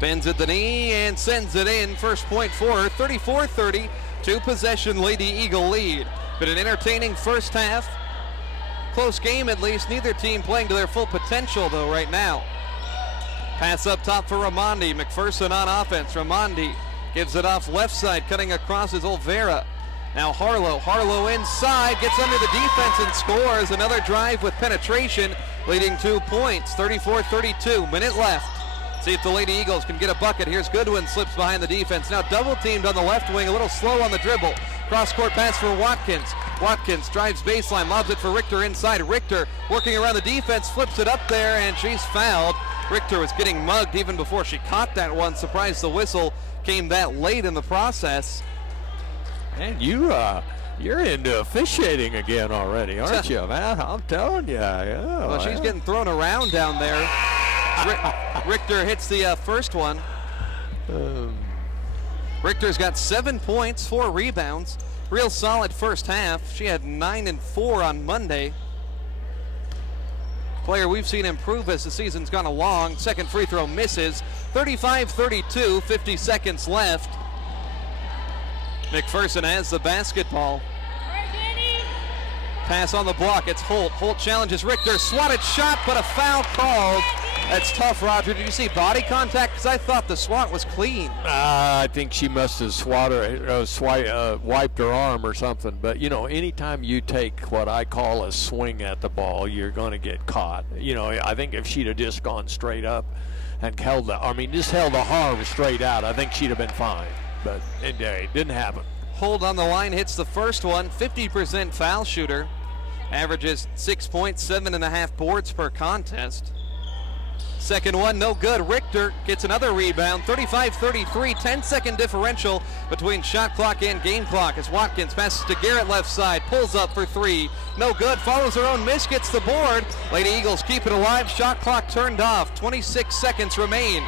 Bends at the knee and sends it in. First point for her. 34-30. 2-possession Lady Eagle lead. Been an entertaining first half. Close game at least. Neither team playing to their full potential though right now. Pass up top for Ramondi. McPherson on offense. Ramondi gives it off left side. Cutting across is Olvera. Now Harlow. Harlow inside. Gets under the defense and scores. Another drive with penetration, leading 2 points. 34-32. Minute left. See if the Lady Eagles can get a bucket. Here's Goodwin, slips behind the defense. Now double teamed on the left wing, a little slow on the dribble. Cross-court pass for Watkins. Watkins drives baseline, lobs it for Richter inside. Richter working around the defense, flips it up there, and she's fouled. Richter was getting mugged even before she caught that one. Surprised the whistle came that late in the process. And you're into officiating again already, aren't you, man? I'm telling you. Yeah, well, she's getting thrown around down there. Richter hits the first one. Richter's got 7 points, 4 rebounds. Real solid first half. She had 9 and 4 on Monday. Player we've seen improve as the season's gone along. Second free throw misses. 35-32, 50 seconds left. McPherson has the basketball. Pass on the block. It's Holt. Holt challenges Richter. Swatted shot, but a foul called. That's tough, Roger. Did you see body contact? Because I thought the swat was clean. I think she must have wiped her arm or something. But, you know, anytime you take what I call a swing at the ball, you're going to get caught. You know, I think if she'd have just gone straight up and just held the arm straight out, I think she'd have been fine. But it didn't happen. Holt on the line hits the first one. 50% foul shooter. Averages 6 points, 7.5 boards per contest. Second one, no good. Richter gets another rebound. 35-33, 10-second differential between shot clock and game clock as Watkins passes to Garrett left side, pulls up for three. No good, follows her own miss, gets the board. Lady Eagles keep it alive. Shot clock turned off. 26 seconds remain.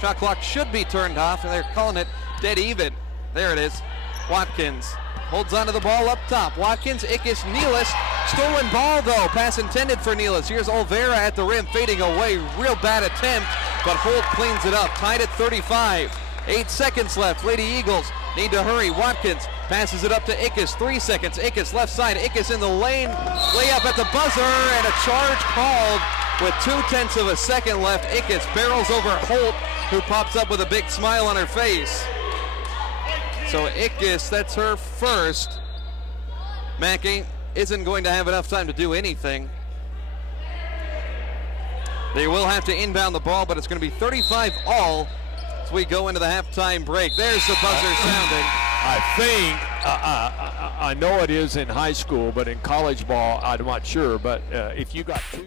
Shot clock should be turned off, and they're calling it dead even. There it is. Watkins holds onto the ball up top. Watkins, Ickes, Nealis. Stolen ball, though. Pass intended for Nealis. Here's Olvera at the rim, fading away. Real bad attempt, but Holt cleans it up. Tied at 35. 8 seconds left. Lady Eagles need to hurry. Watkins passes it up to Ickes. 3 seconds. Ickes left side. Ickes in the lane. Layup at the buzzer, and a charge called with 0.2 of a second left. Ickes barrels over Holt, who pops up with a big smile on her face. So Ickes, that's her first. Mackey isn't going to have enough time to do anything. They will have to inbound the ball, but it's going to be 35 all as we go into the halftime break. There's the buzzer sounding. I think, I know it is in high school, but in college ball, I'm not sure. But if you got two.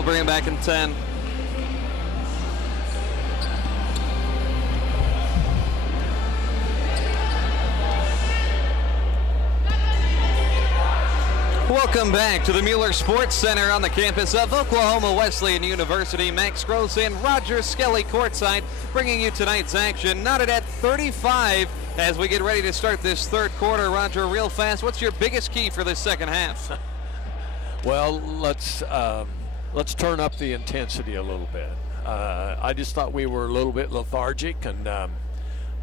we'll bring him back in 10. Welcome back to the Mueller Sports Center on the campus of Oklahoma Wesleyan University. Max Gross and Roger Skelly courtside, bringing you tonight's action. Knotted at 35 as we get ready to start this third quarter. Roger, real fast, what's your biggest key for this second half? Well, let's turn up the intensity a little bit. I just thought we were a little bit lethargic, and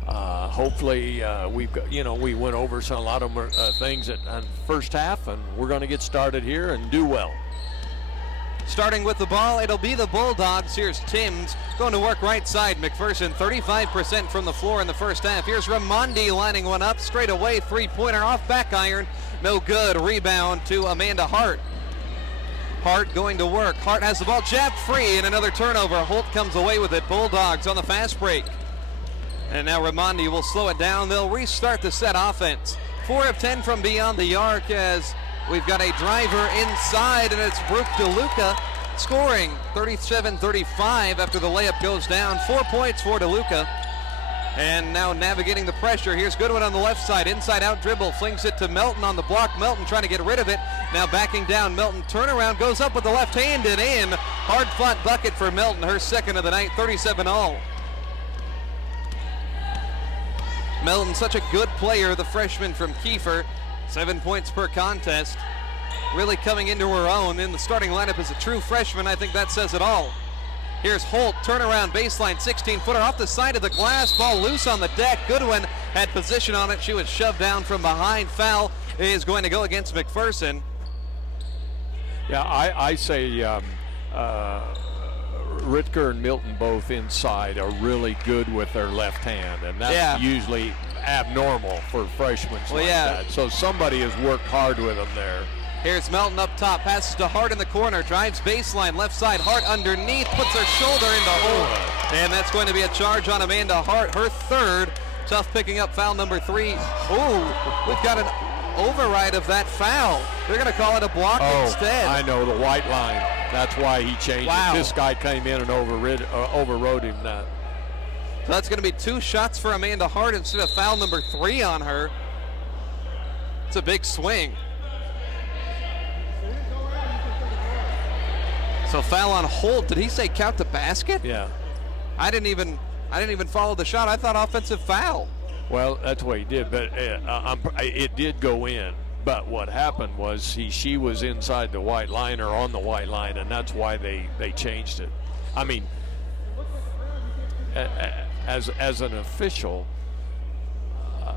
hopefully we've got, we went over a lot of things in the first half, and we're going to get started here and do well. Starting with the ball, it'll be the Bulldogs. Here's Timms going to work right side. McPherson 35% from the floor in the first half. Here's Ramondi lining one up straight away. Three-pointer off back iron. No good. Rebound to Amanda Hart. Hart going to work. Hart has the ball jabbed free, and another turnover. Holt comes away with it. Bulldogs on the fast break. And now Ramondi will slow it down. They'll restart the set offense. 4 of 10 from beyond the arc as we've got a driver inside, and it's Brooke DeLuca scoring 37-35 after the layup goes down. 4 points for DeLuca. And now navigating the pressure. Here's Goodwin on the left side. Inside out dribble. Flings it to Melton on the block. Melton trying to get rid of it. Now backing down. Melton turnaround. Goes up with the left hand and in. Hard fought bucket for Melton. Her second of the night. 37-all. Melton, such a good player, the freshman from Kiefer. 7 points per contest. Really coming into her own in the starting lineup as a true freshman. I think that says it all. Here's Holt, turnaround baseline, 16-footer off the side of the glass. Ball loose on the deck. Goodwin had position on it. She was shoved down from behind. Foul is going to go against McPherson. Yeah, I say Ritker and Milton both inside are really good with their left hand, and that's usually abnormal for freshmen that. So somebody has worked hard with them there. Here's Melton up top, passes to Hart in the corner, drives baseline, left side, Hart underneath, puts her shoulder into Holt, and that's going to be a charge on Amanda Hart, her third. Tough picking up foul number 3. Ooh, we've got an override of that foul. They're going to call it a block instead. I know, the white line. That's why he changed it. This guy came in and overrode him. So that's going to be 2 shots for Amanda Hart instead of foul number 3 on her. It's a big swing. So foul on Holt. Did he say count the basket? Yeah. I didn't even follow the shot. I thought offensive foul. Well, that's what he did, but it did go in. But what happened was she was inside the white line or on the white line, and that's why they changed it. I mean, as an official,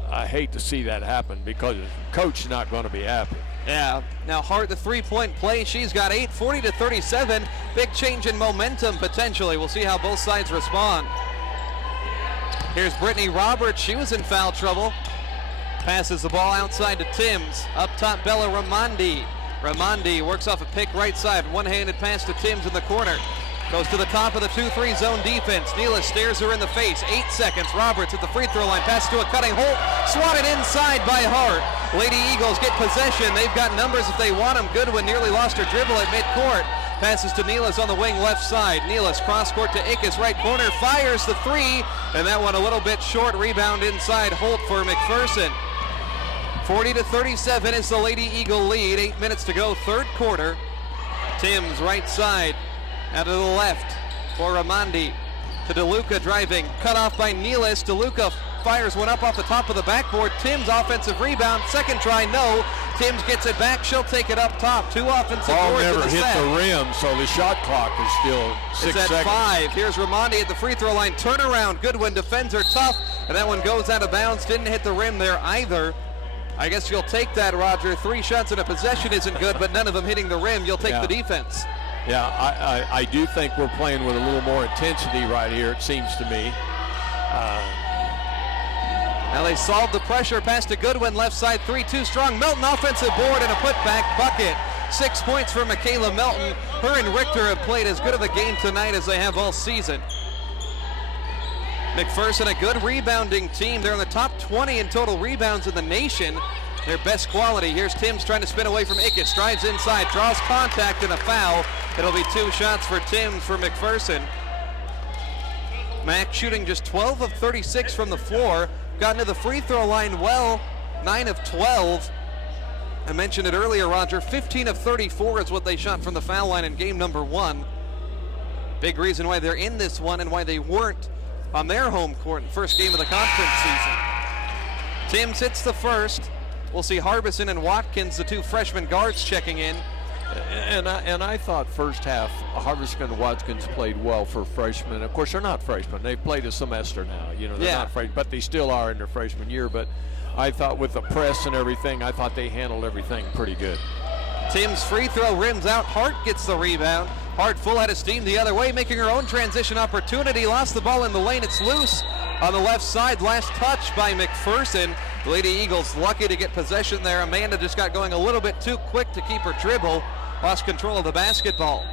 I hate to see that happen because the coach is not going to be happy. Yeah. Now Hart, the three-point play. She's got 8, 40-37. Big change in momentum potentially. We'll see how both sides respond. Here's Brittany Roberts. She was in foul trouble. Passes the ball outside to Timms. Up top, Bella Ramondi. Ramondi works off a pick right side. One-handed pass to Timms in the corner. Goes to the top of the 2-3 zone defense. Neela stares her in the face. 8 seconds. Roberts at the free throw line. Pass to a cutting Holt. Swatted inside by Hart. Lady Eagles get possession. They've got numbers if they want them. Goodwin nearly lost her dribble at midcourt. Passes to Neelas on the wing left side. Neelas cross court to Ickes right corner. Fires the 3. And that one a little bit short. Rebound inside Holt for McPherson. 40-37 is the Lady Eagle lead. 8 minutes to go, third quarter. Timms right side. Out to the left for Ramondi. To DeLuca driving. Cut off by Neelas. DeLuca fires one up off the top of the backboard. Timms offensive rebound. Second try, no. Timms gets it back. She'll take it up top. 2 offensive ball boards never in the hit set. the rim, so the shot clock is still 6 it's at seconds. 5. Here's Ramondi at the free throw line. Turnaround. Goodwin defends her tough. And that one goes out of bounds. Didn't hit the rim there either. I guess you'll take that, Roger. 3 shots in a possession isn't good, but none of them hitting the rim. You'll take the defense. Yeah, I do think we're playing with a little more intensity right here, it seems to me. Now they solved the pressure. Pass to Goodwin, left side 3-2 strong. Melton offensive board and a putback bucket. 6 points for Michaela Melton. Her and Richter have played as good of a game tonight as they have all season. McPherson, a good rebounding team. They're in the top 20 in total rebounds in the nation. their best quality. Here's Timms trying to spin away from Ickes. Drives inside, draws contact and a foul. It'll be 2 shots for Timms for McPherson. Mac shooting just 12 of 36 from the floor. Gotten to the free throw line well, 9 of 12. I mentioned it earlier, Roger, 15 of 34 is what they shot from the foul line in game number 1. Big reason why they're in this one and why they weren't on their home court in the first game of the conference season. Timms hits the first. We'll see Harbison and Watkins, the 2 freshman guards, checking in. And I thought first half Harbison and Watkins played well for freshmen. Of course, they're not freshmen. They've played a semester now. You know, they're not freshmen, but they still are in their freshman year. But I thought with the press and everything, I thought they handled everything pretty good. Timms' free throw rims out. Hart gets the rebound. Hart full out of steam the other way, making her own transition opportunity. Lost the ball in the lane. It's loose on the left side. Last touch by McPherson. Lady Eagles lucky to get possession there. Amanda just got going a little bit too quick to keep her dribble. Lost control of the basketball.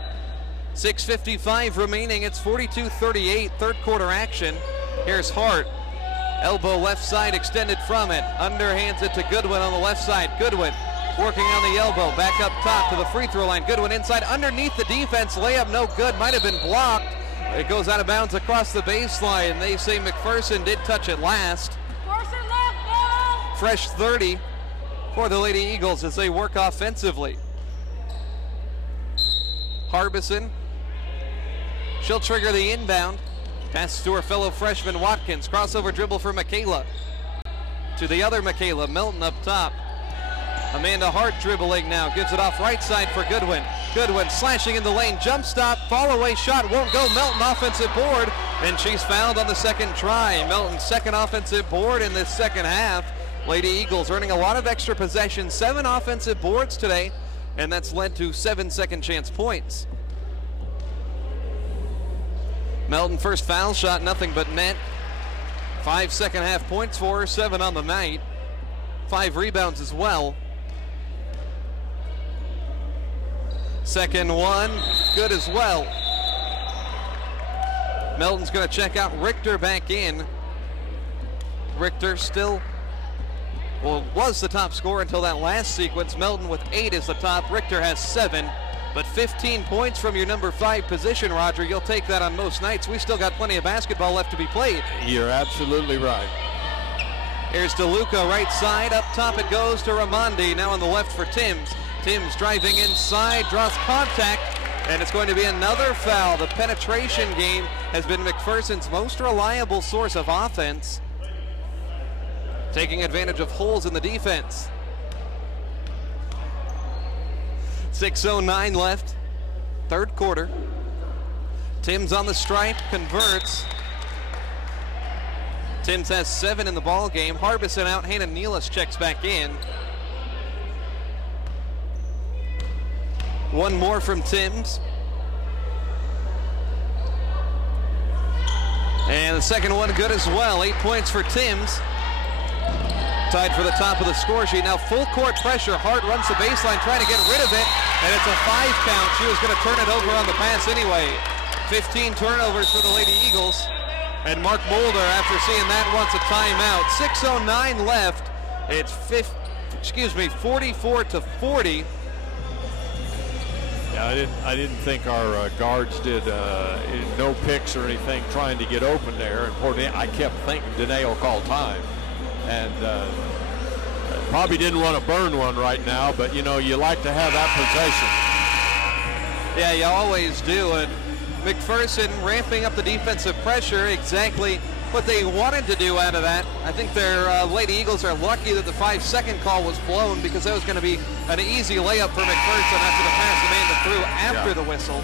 6:55 remaining. It's 42-38, third quarter action. Here's Hart. Elbow left side extended from it. Underhands it to Goodwin on the left side. Goodwin working on the elbow. Back up top to the free throw line. Goodwin inside underneath the defense. Layup no good. Might have been blocked. It goes out of bounds across the baseline. They say McPherson did touch it last. Fresh 30 for the Lady Eagles as they work offensively. Harbison, she'll trigger the inbound. Passes to her fellow freshman Watkins. Crossover dribble for Michaela. To the other Michaela, Milton up top. Amanda Hart dribbling now. Gives it off right side for Goodwin. Goodwin slashing in the lane. Jump stop. Fall away shot. Won't go. Milton offensive board. And she's fouled on the second try. Milton's second offensive board in this second half. Lady Eagles earning a lot of extra possessions. 7 offensive boards today. And that's led to 7 second chance points. Melton first foul shot, nothing but net. 5 second half points for her, 7 on the night. 5 rebounds as well. Second one, good as well. Melton's going to check out Richter back in. Richter still, well, was the top scorer until that last sequence. Melton with 8 is the top. Richter has 7. But 15 points from your number 5 position, Roger. You'll take that on most nights. We still got plenty of basketball left to be played. You're absolutely right. Here's DeLuca right side. Up top it goes to Ramondi. Now on the left for Timms. Timms driving inside, draws contact, and it's going to be another foul. The penetration game has been McPherson's most reliable source of offense, taking advantage of holes in the defense. 6:09 left, third quarter. Timms on the stripe, converts. Timms has 7 in the ball game. Harbison out, Hannah Nealis checks back in. One more from Timms. And the second one good as well. 8 points for Timms. Tied for the top of the score sheet. Now full court pressure. Hart runs the baseline trying to get rid of it. And it's a 5 count. She was going to turn it over on the pass anyway. 15 turnovers for the Lady Eagles. And Mark Mulder, after seeing that, wants a timeout. 6:09 left. It's 44-40. Yeah, I didn't think our guards did no picks or anything trying to get open there. And I kept thinking Danae will call time. And probably didn't want to burn one right now, but you know, you like to have that possession. Yeah, you always do. And McPherson ramping up the defensive pressure, exactly what they wanted to do out of that. I think their Lady Eagles are lucky that the 5-second call was blown, because that was going to be an easy layup for McPherson after the pass Amanda threw after the whistle.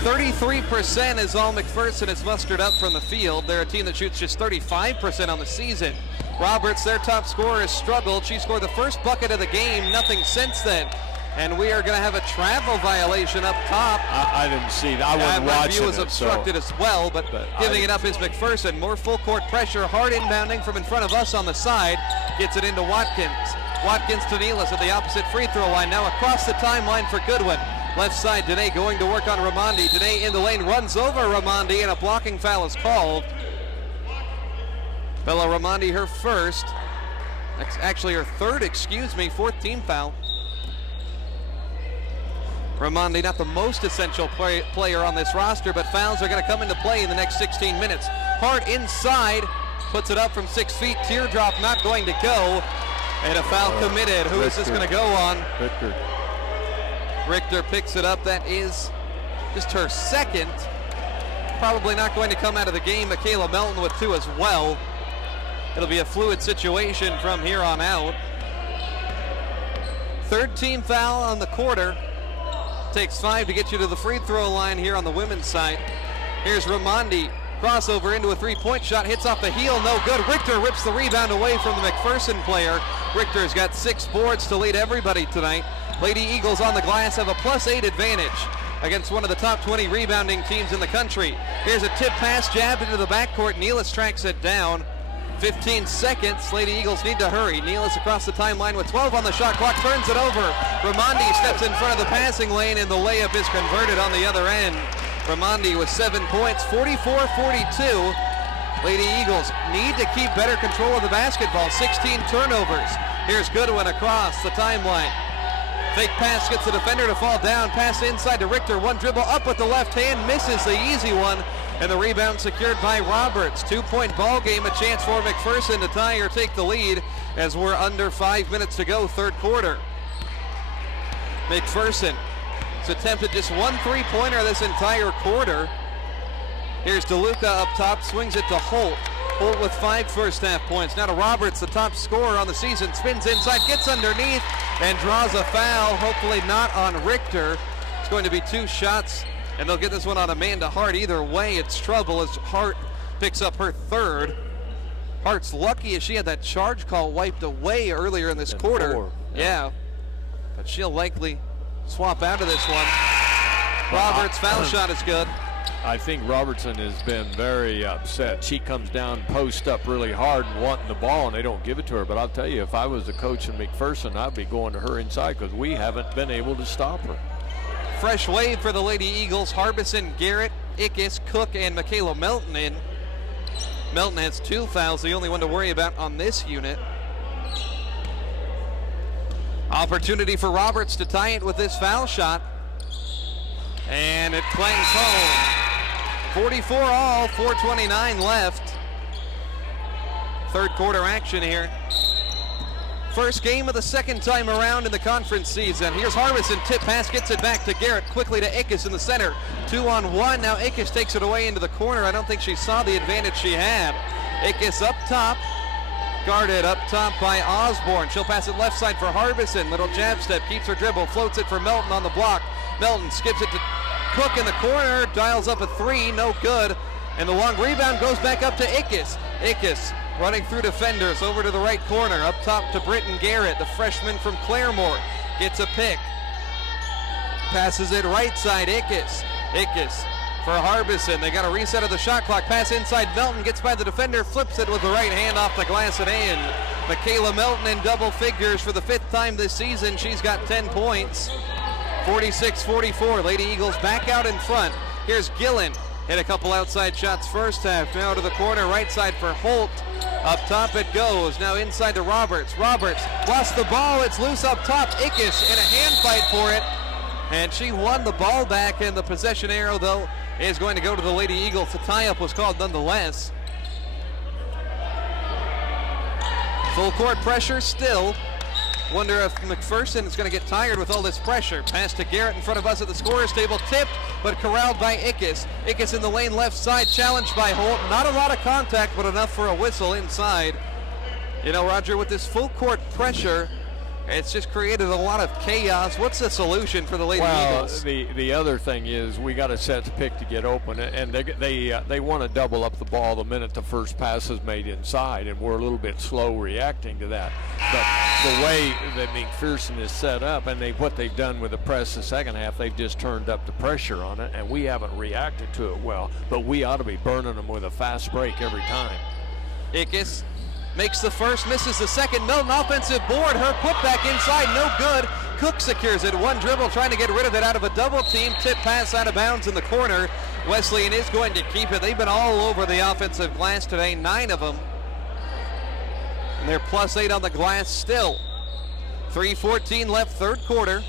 33% is all McPherson has mustered up from the field. They're a team that shoots just 35% on the season. Roberts, their top scorer, has struggled. She scored the first bucket of the game, nothing since then. And we are going to have a travel violation up top. I didn't see that. I wasn't watching it. My view was obstructed as well, but giving it up is McPherson. More full court pressure. Hard inbounding from in front of us on the side. Gets it into Watkins. Watkins to Nealis at the opposite free throw line. Now across the timeline for Goodwin. Left side, Danae going to work on Ramondi. Danae in the lane, runs over Ramondi, and a blocking foul is called. Bella Raimondi, her first. That's actually her third, fourth team foul. Raimondi, not the most essential player on this roster, but fouls are going to come into play in the next 16 minutes. Hart inside, puts it up from 6 feet. Teardrop not going to go. And a foul committed. Who is this going to go on? Richter picks it up. That is just her second. Probably not going to come out of the game. Michaela Melton with 2 as well. It'll be a fluid situation from here on out. Third team foul on the quarter. Takes 5 to get you to the free throw line here on the women's side. Here's Raimondi. Crossover into a three-point shot. Hits off the heel. No good. Richter rips the rebound away from the McPherson player. Richter's got 6 boards to lead everybody tonight. Lady Eagles on the glass have a +8 advantage against one of the top 20 rebounding teams in the country. Here's a tip pass jabbed into the backcourt. Nealis tracks it down. 15 seconds. Lady Eagles need to hurry. Nealis across the timeline with 12 on the shot clock. Turns it over. Raimondi steps in front of the passing lane, and the layup is converted on the other end. Raimondi with 7 points, 44-42. Lady Eagles need to keep better control of the basketball. 16 turnovers. Here's Goodwin across the timeline. Fake pass gets the defender to fall down. Pass inside to Richter. One dribble up with the left hand. Misses the easy one. And the rebound secured by Roberts. 2-point ball game. A chance for McPherson to tie or take the lead as we're under 5 minutes to go, third quarter. McPherson has attempted just 1 3-pointer this entire quarter. Here's DeLuca up top. Swings it to Holt. Holt with 5 first-half points. Now to Roberts, the top scorer on the season. Spins inside, gets underneath, and draws a foul. Hopefully not on Richter. It's going to be 2 shots, and they'll get this one on Amanda Hart. Either way, it's trouble as Hart picks up her third. Hart's lucky as she had that charge call wiped away earlier in this quarter. Yeah, but she'll likely swap out of this one. Roberts' foul shot is good. I think Robertson has been very upset. She comes down, post up really hard and wanting the ball, and they don't give it to her. But I'll tell you, if I was the coach in McPherson, I'd be going to her inside because we haven't been able to stop her. Fresh wave for the Lady Eagles. Harbison, Garrett, Ickes, Cook, and Michaela Melton in. Melton has 2 fouls, the only one to worry about on this unit. Opportunity for Roberts to tie it with this foul shot. And it clangs home. 44 all, 4:29 left. Third quarter action here. First game of the second time around in the conference season. Here's Harbison, tip pass, gets it back to Garrett, quickly to Ickes in the center. 2-on-1, now Ickes takes it away into the corner. I don't think she saw the advantage she had. Ickes up top, guarded up top by Osborne. She'll pass it left side for Harbison. Little jab step, keeps her dribble, floats it for Melton on the block. Melton skips it to Cook in the corner, dials up a 3, no good. And the long rebound goes back up to Ickes. Ickes running through defenders over to the right corner. Up top to Britton Garrett, the freshman from Claremore. Gets a pick. Passes it right side, Ickes. Ickes for Harbison. They got a reset of the shot clock. Pass inside, Melton gets by the defender, flips it with the right hand off the glass and in. Michaela Melton in double figures for the 5th time this season. She's got 10 points. 46-44, Lady Eagles back out in front. Here's Gillen, hit a couple outside shots first half. Now to the corner, right side for Holt. Up top it goes, now inside to Roberts. Roberts lost the ball, it's loose up top. Ickes in a hand fight for it. And she won the ball back, and the possession arrow, though, is going to go to the Lady Eagles. The tie-up was called nonetheless. Full court pressure still. Wonder if McPherson is going to get tired with all this pressure. Pass to Garrett in front of us at the scorer's table. Tipped, but corralled by Ickes. Ickes in the lane left side, challenged by Holt. Not a lot of contact, but enough for a whistle inside. You know, Roger, with this full court pressure, it's just created a lot of chaos. What's the solution for the Lady Eagles? The other thing is we got a set pick to get open, and they want to double up the ball the minute the first pass is made inside, and we're a little bit slow reacting to that. But the way that McPherson is set up, and what they've done with the press the second half, they've just turned up the pressure on it, and we haven't reacted to it well. But we ought to be burning them with a fast break every time. Ickes makes the first, misses the second. Melton offensive board. Her putback inside, no good. Cook secures it. One dribble, trying to get rid of it out of a double team. Tip pass out of bounds in the corner. Wesleyan is going to keep it. They've been all over the offensive glass today, 9 of them. And they're +8 on the glass still. 3:14 left, third quarter.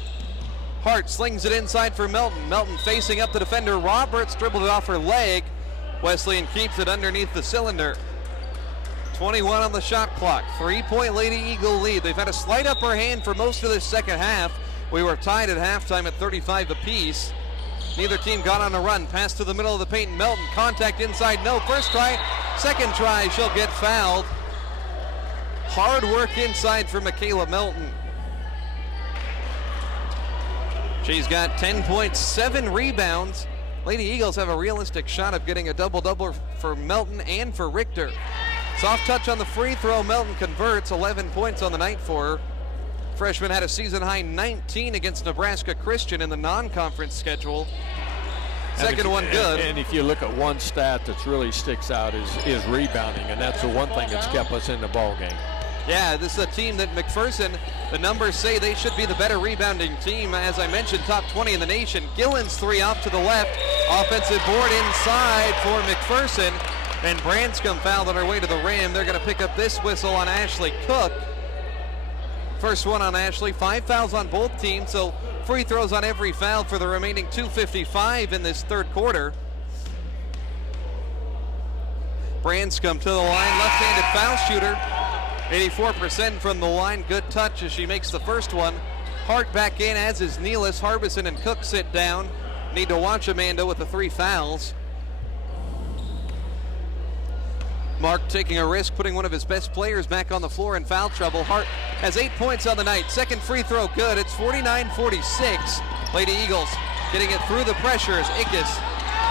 Hart slings it inside for Melton. Melton facing up the defender. Roberts dribbled it off her leg. Wesleyan keeps it underneath the cylinder. 21 on the shot clock. 3-point Lady Eagle lead. They've had a slight upper hand for most of the second half. We were tied at halftime at 35 apiece. Neither team got on a run. Pass to the middle of the paint. Melton, contact inside. No. First try. Second try. She'll get fouled. Hard work inside for Michaela Melton. She's got 10 points, 7 rebounds. Lady Eagles have a realistic shot of getting a double-double for Melton and for Richter. Soft touch on the free throw. Melton converts. 11 points on the night for her. Freshman had a season-high 19 against Nebraska Christian in the non-conference schedule. Second one good. And if you look at one stat that really sticks out is rebounding, and that's the one thing that's kept us in the ball game. Yeah, this is a team that McPherson, the numbers say they should be the better rebounding team. As I mentioned, top 20 in the nation. Gillen's three off to the left. Offensive board inside for McPherson. And Branscombe fouled on her way to the rim. They're going to pick up this whistle on Ashley Cook. First one on Ashley. 5 fouls on both teams, so free throws on every foul for the remaining 2:55 in this third quarter. Branscombe to the line, left-handed foul shooter. 84% from the line. Good touch as she makes the first one. Hart back in, as is Nealis. Harbison and Cook sit down. Need to watch Amanda with the 3 fouls. Mark taking a risk, putting one of his best players back on the floor in foul trouble. Hart has 8 points on the night. Second free throw good. It's 49-46. Lady Eagles getting it through the pressures. Ickes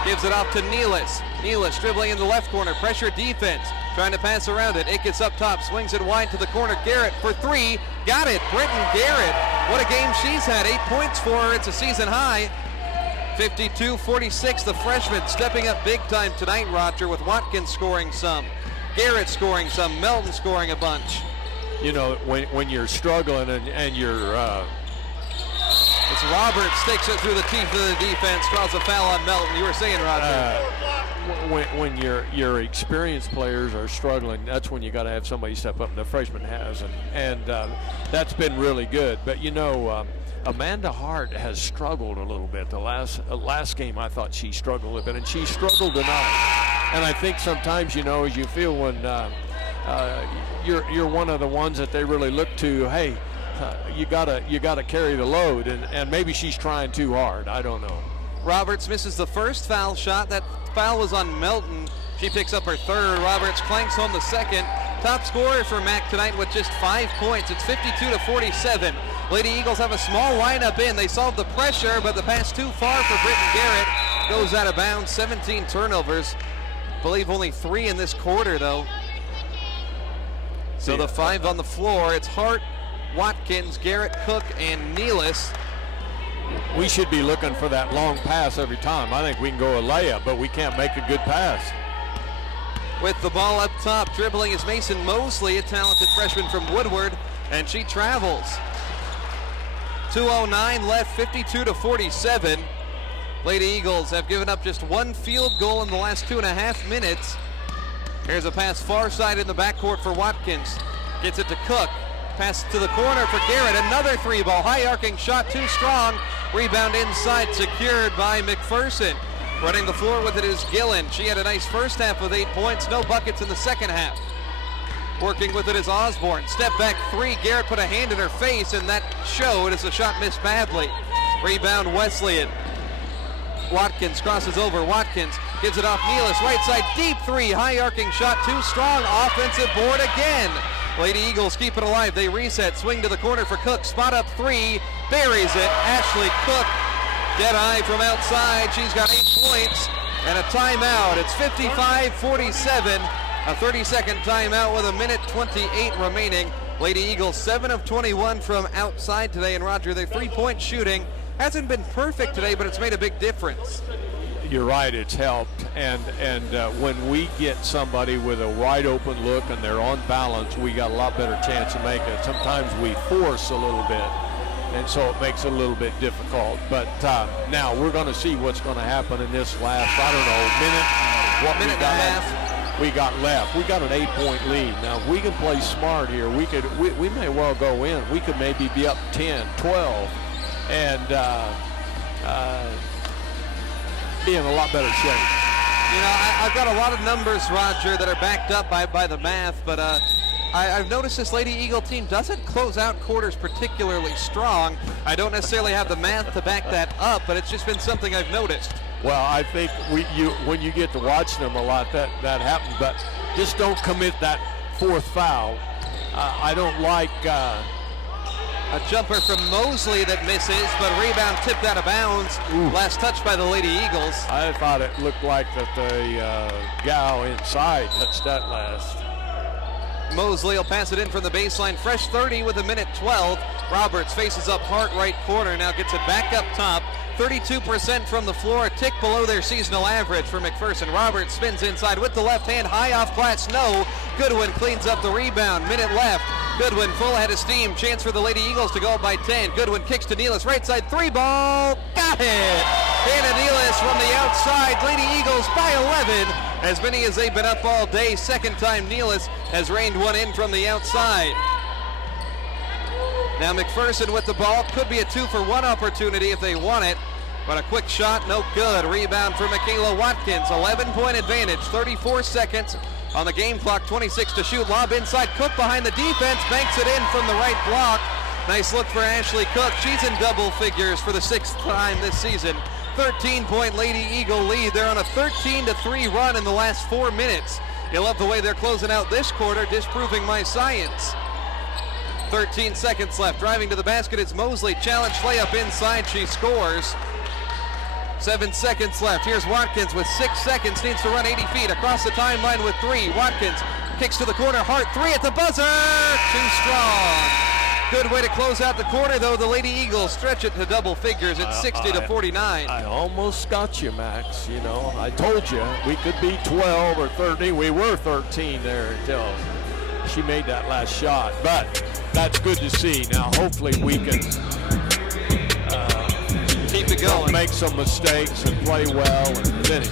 gives it off to Nealis. Nealis dribbling in the left corner. Pressure defense. Trying to pass around it. Ickes up top. Swings it wide to the corner. Garrett for 3. Got it. Britton Garrett. What a game she's had. 8 points for her. It's a season high. 52-46. The freshman stepping up big time tonight, Roger, with Watkins scoring some. Garrett scoring some. Melton scoring a bunch. You know, when you're struggling and you're... It's Roberts takes it through the teeth of the defense. Draws a foul on Melton. You were saying, Roger. When your experienced players are struggling, that's when you got to have somebody step up, and the freshman has, and that's been really good. But you know, Amanda Hart has struggled a little bit. The last game, I thought she struggled a bit, and she struggled tonight. And I think sometimes, you know, as you feel when you're one of the ones that they really look to, hey, you gotta carry the load, and maybe she's trying too hard. I don't know. Roberts misses the first foul shot. That foul was on Melton. She picks up her third. Roberts clanks home the second. Top scorer for Mac tonight with just 5 points. It's 52-47. Lady Eagles have a small lineup in. They solve the pressure, but the pass too far for Britton Garrett. Goes out of bounds. 17 turnovers. I believe only 3 in this quarter, though. So the 5 on the floor. It's Hart, Watkins, Garrett, Cook, and Nealis. We should be looking for that long pass every time. I think we can go a layup, but we can't make a good pass. With the ball up top, dribbling is Mason Mosley, a talented freshman from Woodward, and she travels. 2:09 left, 52-47. Lady Eagles have given up just 1 field goal in the last 2.5 minutes. Here's a pass far side in the backcourt for Watkins. Gets it to Cook. Pass to the corner for Garrett. Another 3-ball. High arcing shot, too strong. Rebound inside, secured by McPherson. Running the floor with it is Gillen. She had a nice first half with 8 points. No buckets in the second half. Working with it is Osborne. Step back 3. Garrett put a hand in her face, and that showed as the shot missed badly. Rebound Wesleyan. Watkins crosses over. Watkins gives it off Nealis. Right side, deep 3. High arcing shot, too strong. Offensive board again. Lady Eagles keep it alive. They reset. Swing to the corner for Cook. Spot up 3. Buries it. Ashley Cook. Dead eye from outside. She's got 8 points and a timeout. It's 55-47. A 30-second timeout with 1:28 remaining. Lady Eagles 7 of 21 from outside today. And Roger, their 3-point shooting hasn't been perfect today, but it's made a big difference. You're right, it's helped, and when we get somebody with a wide open look and they're on balance, we got a lot better chance of making it. Sometimes we force a little bit, and so it makes it a little bit difficult. But now we're going to see what's going to happen in this last, I don't know, minute. Minute and a half. we got left. We got an 8-point lead. Now, if we can play smart here, we may well go in. We could maybe be up 10, 12, and be in a lot better shape. You know, I've got a lot of numbers, Roger, that are backed up by the math, but I've noticed this Lady Eagle team doesn't close out quarters particularly strong. I don't necessarily have the math to back that up, but it's just been something I've noticed. Well, I think when you get to watch them a lot, that happens. But just don't commit that fourth foul. I don't like a jumper from Mosley that misses, but rebound tipped out of bounds. Ooh. Last touch by the Lady Eagles. I thought it looked like that the gal inside touched that last. Mosley will pass it in from the baseline. Fresh 30 with 1:12. Roberts faces up Hart right corner. Now gets it back up top. 32% from the floor, a tick below their seasonal average for McPherson. Roberts spins inside with the left hand, high off glass, no. Goodwin cleans up the rebound, minute left. Goodwin full ahead of steam, chance for the Lady Eagles to go up by 10. Goodwin kicks to Nealis, right side three ball, got it! Hannah Nealis from the outside, Lady Eagles by 11. As many as they've been up all day, second time Nealis has reined one in from the outside. Now McPherson with the ball, could be a 2-for-1 opportunity if they want it, but a quick shot, no good. Rebound for Michaela Watkins, 11-point advantage, 34 seconds on the game clock, 26 to shoot. Lob inside, Cook behind the defense, banks it in from the right block. Nice look for Ashley Cook. She's in double figures for the 6th time this season. 13-point Lady Eagle lead. They're on a 13-3 run in the last 4 minutes. You love the way they're closing out this quarter, disproving my science. 13 seconds left. Driving to the basket, it's Mosley. Challenge layup inside, she scores. 7 seconds left. Here's Watkins with 6 seconds. Needs to run 80 feet across the timeline with 3. Watkins kicks to the corner. Hart, 3 at the buzzer. Too strong. Good way to close out the quarter, though. The Lady Eagles stretch it to double figures at 60-49. I almost got you, Max. You know, I told you we could be 12 or 13. We were 13 there until she made that last shot. But that's good to see. Now, hopefully we can keep it going, make some mistakes and play well and finish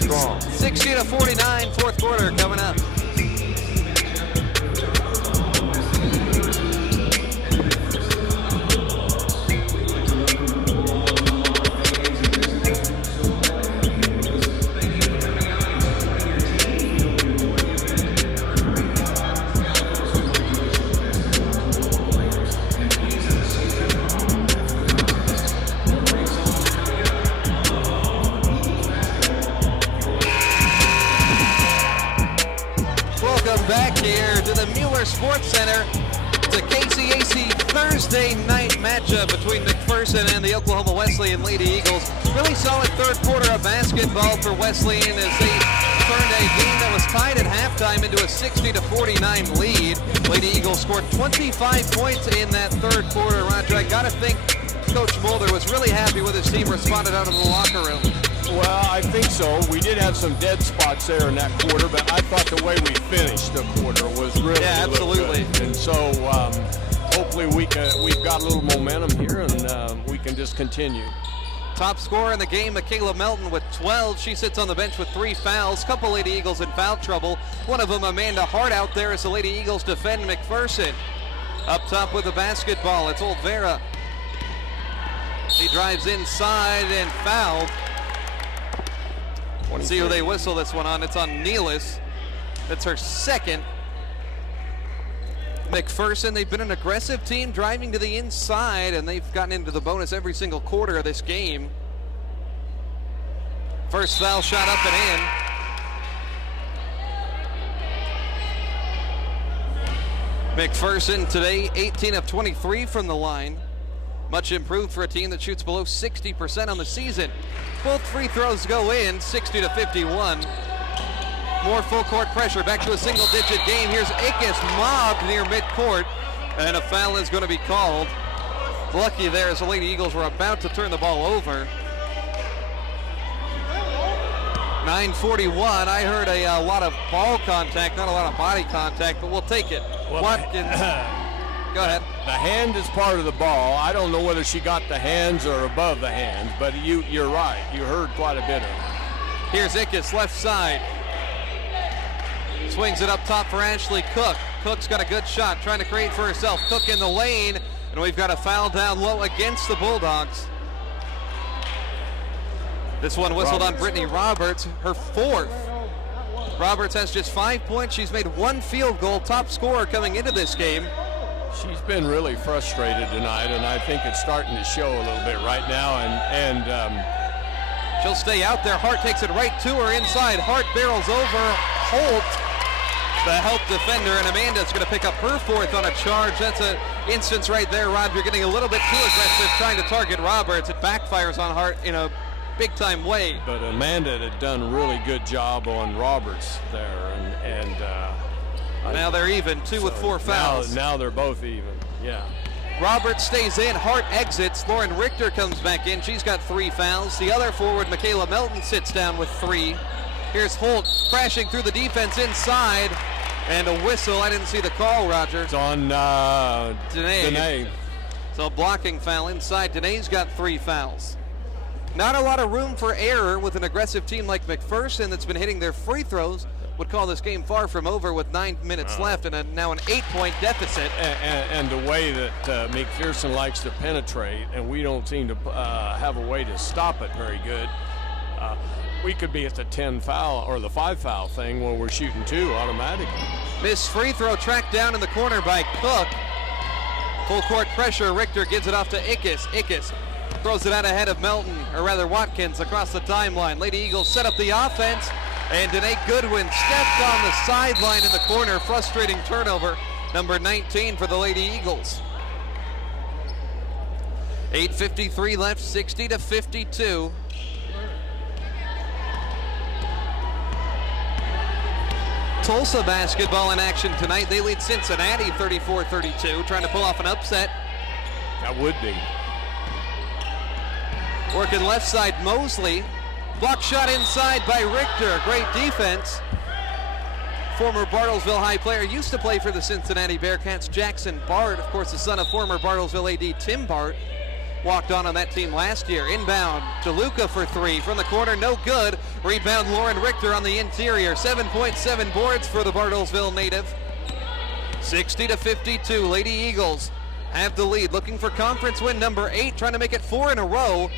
strong. 60-49, fourth quarter coming up. Back here to the Mueller Sports Center. It's a KCAC Thursday night matchup between McPherson and the Oklahoma Wesleyan Lady Eagles. Really solid third quarter of basketball for Wesleyan as they turned a game that was tied at halftime into a 60-49 lead. Lady Eagles scored 25 points in that third quarter. Roger, I gotta think Coach Mulder was really happy with his team responded out of the locker room. Well, I think so. We did have some dead spots there in that quarter, but I thought the way we finished the quarter was really absolutely good. And so hopefully we've got a little momentum here, and we can just continue. Top scorer in the game, Michaela Melton with 12. She sits on the bench with 3 fouls. Couple Lady Eagles in foul trouble. One of them, Amanda Hart, out there as the Lady Eagles defend McPherson. Up top with the basketball, it's Old Vera. He drives inside and fouled. See who they whistle this one on. It's on Nealis. That's her second. McPherson, they've been an aggressive team driving to the inside, and they've gotten into the bonus every single quarter of this game. First foul shot up and in. McPherson today 18 of 23 from the line. Much improved for a team that shoots below 60% on the season. Both free throws go in, 60-51. More full court pressure, back to a single digit game. Here's Akis mobbed near midcourt, and a foul is going to be called. Lucky there as the Lady Eagles were about to turn the ball over. 9:41, I heard a lot of ball contact, not a lot of body contact, but we'll take it. Well, Watkins, go ahead. The hand is part of the ball. I don't know whether she got the hands or above the hands, but you're right. You heard quite a bit of it. Here's Ickes, left side. Swings it up top for Ashley Cook. Cook's got a good shot, trying to create for herself. Cook in the lane, and we've got a foul down low against the Bulldogs. This one whistled on Brittany Roberts, her 4th. Roberts has just 5 points. She's made 1 field goal, top scorer coming into this game. She's been really frustrated tonight, and I think it's starting to show a little bit right now. She'll stay out there. Hart takes it right to her inside. Hart barrels over Holt, the help defender, and Amanda's going to pick up her 4th on a charge. That's an instance right there, Rob. You're getting a little bit too aggressive trying to target Roberts. It backfires on Hart in a big-time way. But Amanda had done a really good job on Roberts there, and now they're even, 2 with 4 fouls. Now they're both even, yeah. Roberts stays in, Hart exits, Lauren Richter comes back in, she's got 3 fouls. The other forward, Michaela Melton, sits down with 3. Here's Holt crashing through the defense inside, and a whistle. I didn't see the call, Roger. It's on Danae. So a blocking foul inside. Danae's got 3 fouls. Not a lot of room for error with an aggressive team like McPherson that's been hitting their free throws. Would call this game far from over with 9 minutes left and now an 8-point deficit. And the way that McPherson likes to penetrate, and we don't seem to have a way to stop it very good. We could be at the 10 foul or the 5 foul thing where we're shooting 2 automatically. This free throw tracked down in the corner by Cook. Full court pressure. Richter gives it off to Ickes. Ickes throws it out ahead of Melton, or rather Watkins, across the timeline. Lady Eagles set up the offense, and Danae Goodwin stepped on the sideline in the corner. Frustrating turnover, number 19 for the Lady Eagles. 8:53 left, 60-52. Tulsa basketball in action tonight. They lead Cincinnati 34-32, trying to pull off an upset. That would be. Working left side, Mosley. Block shot inside by Richter. Great defense. Former Bartlesville High player, used to play for the Cincinnati Bearcats, Jackson Bart, of course the son of former Bartlesville AD Tim Bart. Walked on that team last year. Inbound, DeLuca for 3. From the corner, no good. Rebound, Lauren Richter on the interior. 7.7 boards for the Bartlesville native. 60-52, Lady Eagles have the lead. Looking for conference win number 8, trying to make it 4 in a row.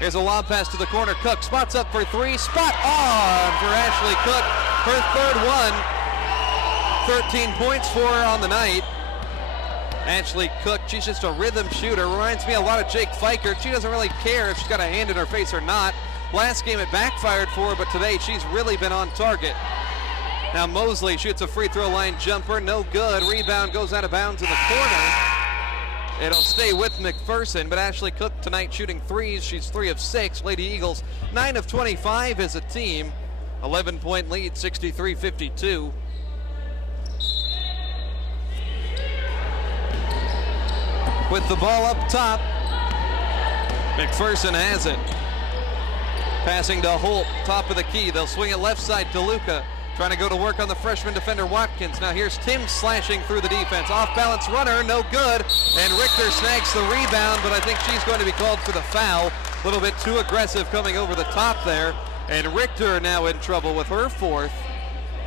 Here's a lob pass to the corner. Cook spots up for 3. Spot on for Ashley Cook. Her 3rd one. 13 points for her on the night. Ashley Cook, she's just a rhythm shooter. Reminds me a lot of Jake Fikert. She doesn't really care if she's got a hand in her face or not. Last game it backfired for her, but today she's really been on target. Now Mosley shoots a free throw line jumper. No good. Rebound goes out of bounds in the corner. It'll stay with McPherson, but Ashley Cook tonight shooting 3s. She's 3 of 6. Lady Eagles 9 of 25 as a team. 11-point lead, 63-52. With the ball up top, McPherson has it. Passing to Holt, top of the key. They'll swing it left side to Luca. Trying to go to work on the freshman defender Watkins. Now here's Tim slashing through the defense. Off balance runner, no good. And Richter snags the rebound, but I think she's going to be called for the foul. A little bit too aggressive coming over the top there. And Richter now in trouble with her 4th.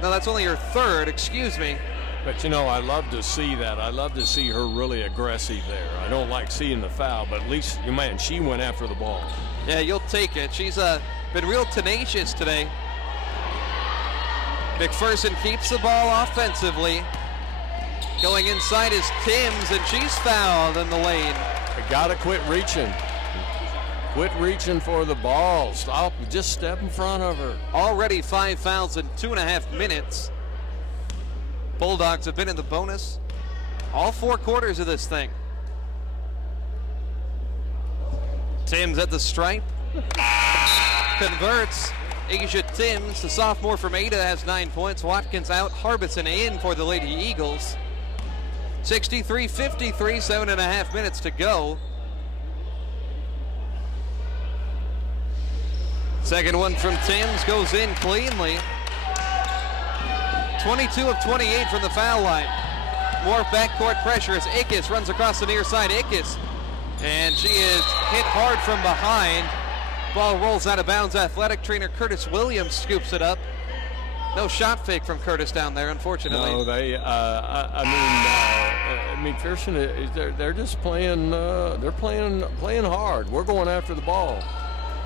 No, that's only her 3rd, excuse me. But you know, I love to see that. I love to see her really aggressive there. I don't like seeing the foul, but at least, man, she went after the ball. Yeah, you'll take it. She's been real tenacious today. McPherson keeps the ball offensively. Going inside is Timms, and she's fouled in the lane. I gotta quit reaching. Quit reaching for the ball. Stop, just step in front of her. Already 5 fouls in 2.5 minutes. Bulldogs have been in the bonus all 4 quarters of this thing. Timms at the stripe. Converts. Asia Timms, the sophomore from Ada, has 9 points. Watkins out. Harbison in for the Lady Eagles. 63-53, 7.5 minutes to go. Second one from Timms goes in cleanly. 22 of 28 from the foul line. More backcourt pressure as Ickes runs across the near side. Ickes, and she is hit hard from behind. Ball rolls out of bounds. Athletic trainer Curtis Williams scoops it up. No shot fake from Curtis down there, unfortunately. No, they. McPherson, they're just playing. They're playing hard. We're going after the ball.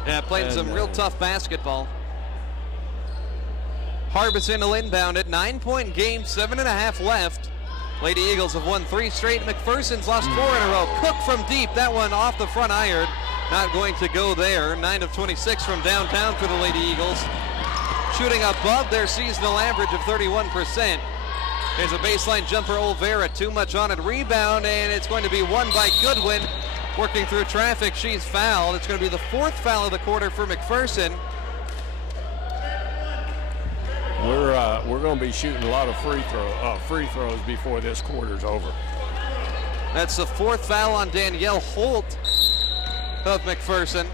Yeah, playing some real tough basketball. Harbison will inbound it. 9-point game, 7.5 left. Lady Eagles have won 3 straight. McPherson's lost 4 in a row. Cook from deep. That one off the front iron. Not going to go there. 9 of 26 from downtown for the Lady Eagles. Shooting above their seasonal average of 31%. There's a baseline jumper, Olvera, too much on it. Rebound, and it's going to be won by Goodwin. Working through traffic, she's fouled. It's going to be the 4th foul of the quarter for McPherson. We're going to be shooting a lot of free throws before this quarter's over. That's the 4th foul on Danielle Holt of McPherson.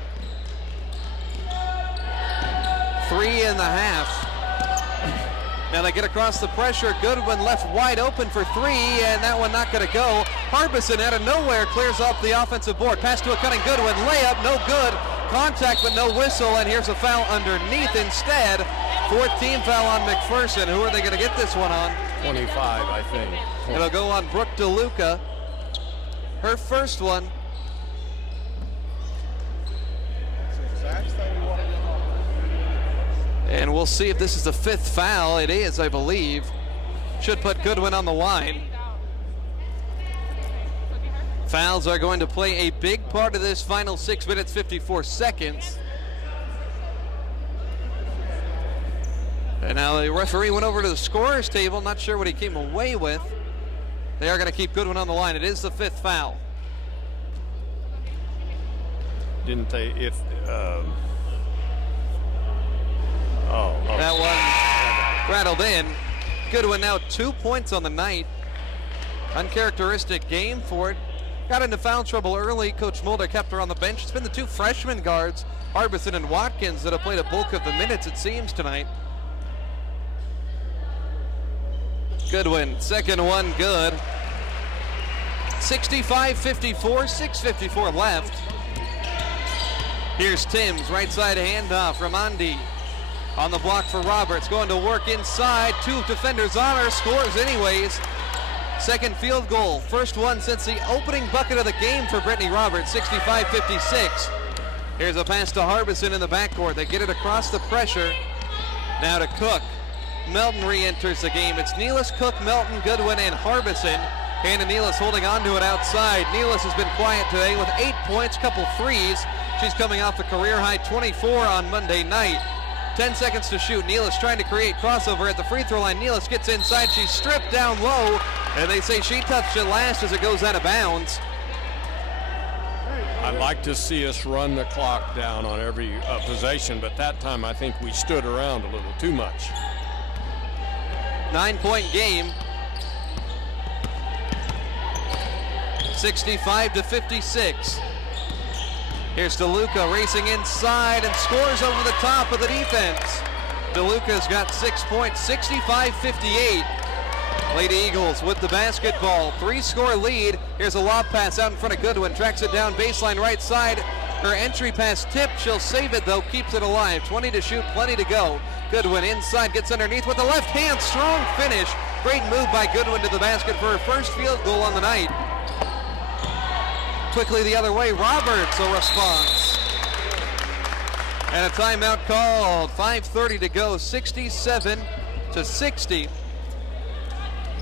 3.5. Now they get across the pressure. Goodwin left wide open for 3, and that one not going to go. Harbison out of nowhere clears up the offensive board. Pass to a cutting Goodwin. Layup, no good. Contact, but no whistle, and here's a foul underneath instead. 4th team foul on McPherson. Who are they going to get this one on? 25, I think. It'll go on Brooke DeLuca. Her first one. And we'll see if this is the 5th foul. It is, I believe. Should put Goodwin on the line. Fouls are going to play a big part of this final 6 minutes, 54 seconds. And now the referee went over to the scorer's table. Not sure what he came away with. They are going to keep Goodwin on the line. It is the 5th foul. Didn't they, That one rattled in. Goodwin now 2 points on the night. Uncharacteristic game for it. Got into foul trouble early. Coach Mulder kept her on the bench. It's been the 2 freshman guards, Harbison and Watkins, that have played a bulk of the minutes, it seems, tonight. Goodwin, second one good. 65-54, 6:54 left. Here's Timms, right side handoff. Ramondi on the block for Roberts, going to work inside. 2 defenders on her, scores anyways. Second field goal, first one since the opening bucket of the game for Brittany Roberts, 65-56. Here's a pass to Harbison in the backcourt. They get it across the pressure. Now to Cook. Melton re-enters the game. It's Nealis, Cook, Melton, Goodwin, and Harbison. Hannah Nealis holding on to it outside. Nealis has been quiet today with 8 points, couple threes. She's coming off a career-high 24 on Monday night. 10 seconds to shoot. Nealis trying to create crossover at the free throw line. Nealis gets inside. She's stripped down low, and they say she touched it last as it goes out of bounds. I'd like to see us run the clock down on every possession, but that time I think we stood around a little too much. 9-point game. 65-56. Here's DeLuca racing inside and scores over the top of the defense. DeLuca's got 6 points, 65-58. Lady Eagles with the basketball. 3-score lead. Here's a lob pass out in front of Goodwin. Tracks it down baseline right side. Her entry pass tipped. She'll save it though. Keeps it alive. 20 to shoot. Plenty to go. Goodwin inside. Gets underneath with the left hand. Strong finish. Great move by Goodwin to the basket for her first field goal on the night. Quickly the other way. Roberts a response. And a timeout called. 5:30 to go. 67-60.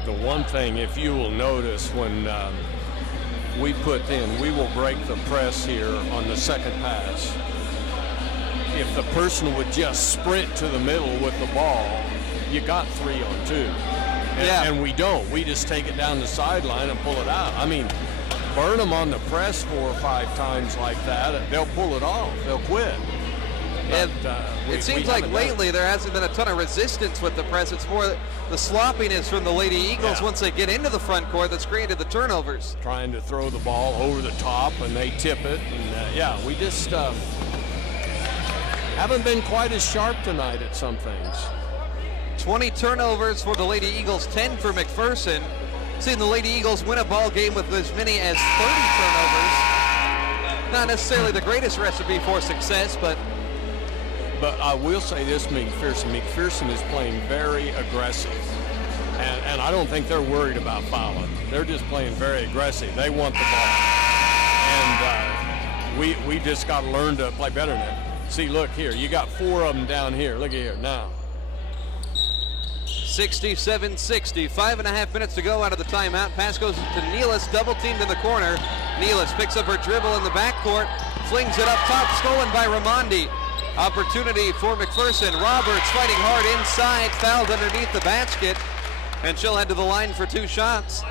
The one thing, if you will notice, when we put in, we will break the press here on the second pass. If the person would just sprint to the middle with the ball, you got 3 on 2. And we don't. We just take it down the sideline and pull it out. I mean, burn them on the press 4 or 5 times like that, and they'll pull it off. They'll quit. And it seems like lately there hasn't been a ton of resistance with the press. It's more the sloppiness from the Lady Eagles once they get into the front court that's created the turnovers. Trying to throw the ball over the top, and they tip it. And we just haven't been quite as sharp tonight at some things. 20 turnovers for the Lady Eagles, 10 for McPherson. Seen the Lady Eagles win a ball game with as many as 30 turnovers. Not necessarily the greatest recipe for success, but But I will say this, McPherson is playing very aggressive. And I don't think they're worried about fouling. They're just playing very aggressive. They want the ball. And we just got to learn to play better than that. See, look here. You got 4 of them down here. Look at here now. 67-60, 5.5 minutes to go out of the timeout. Pass goes to Nealis, double teamed in the corner. Nealis picks up her dribble in the backcourt, flings it up top, stolen by Raimondi. Opportunity for McPherson. Roberts fighting hard inside, fouled underneath the basket, and she'll head to the line for 2 shots.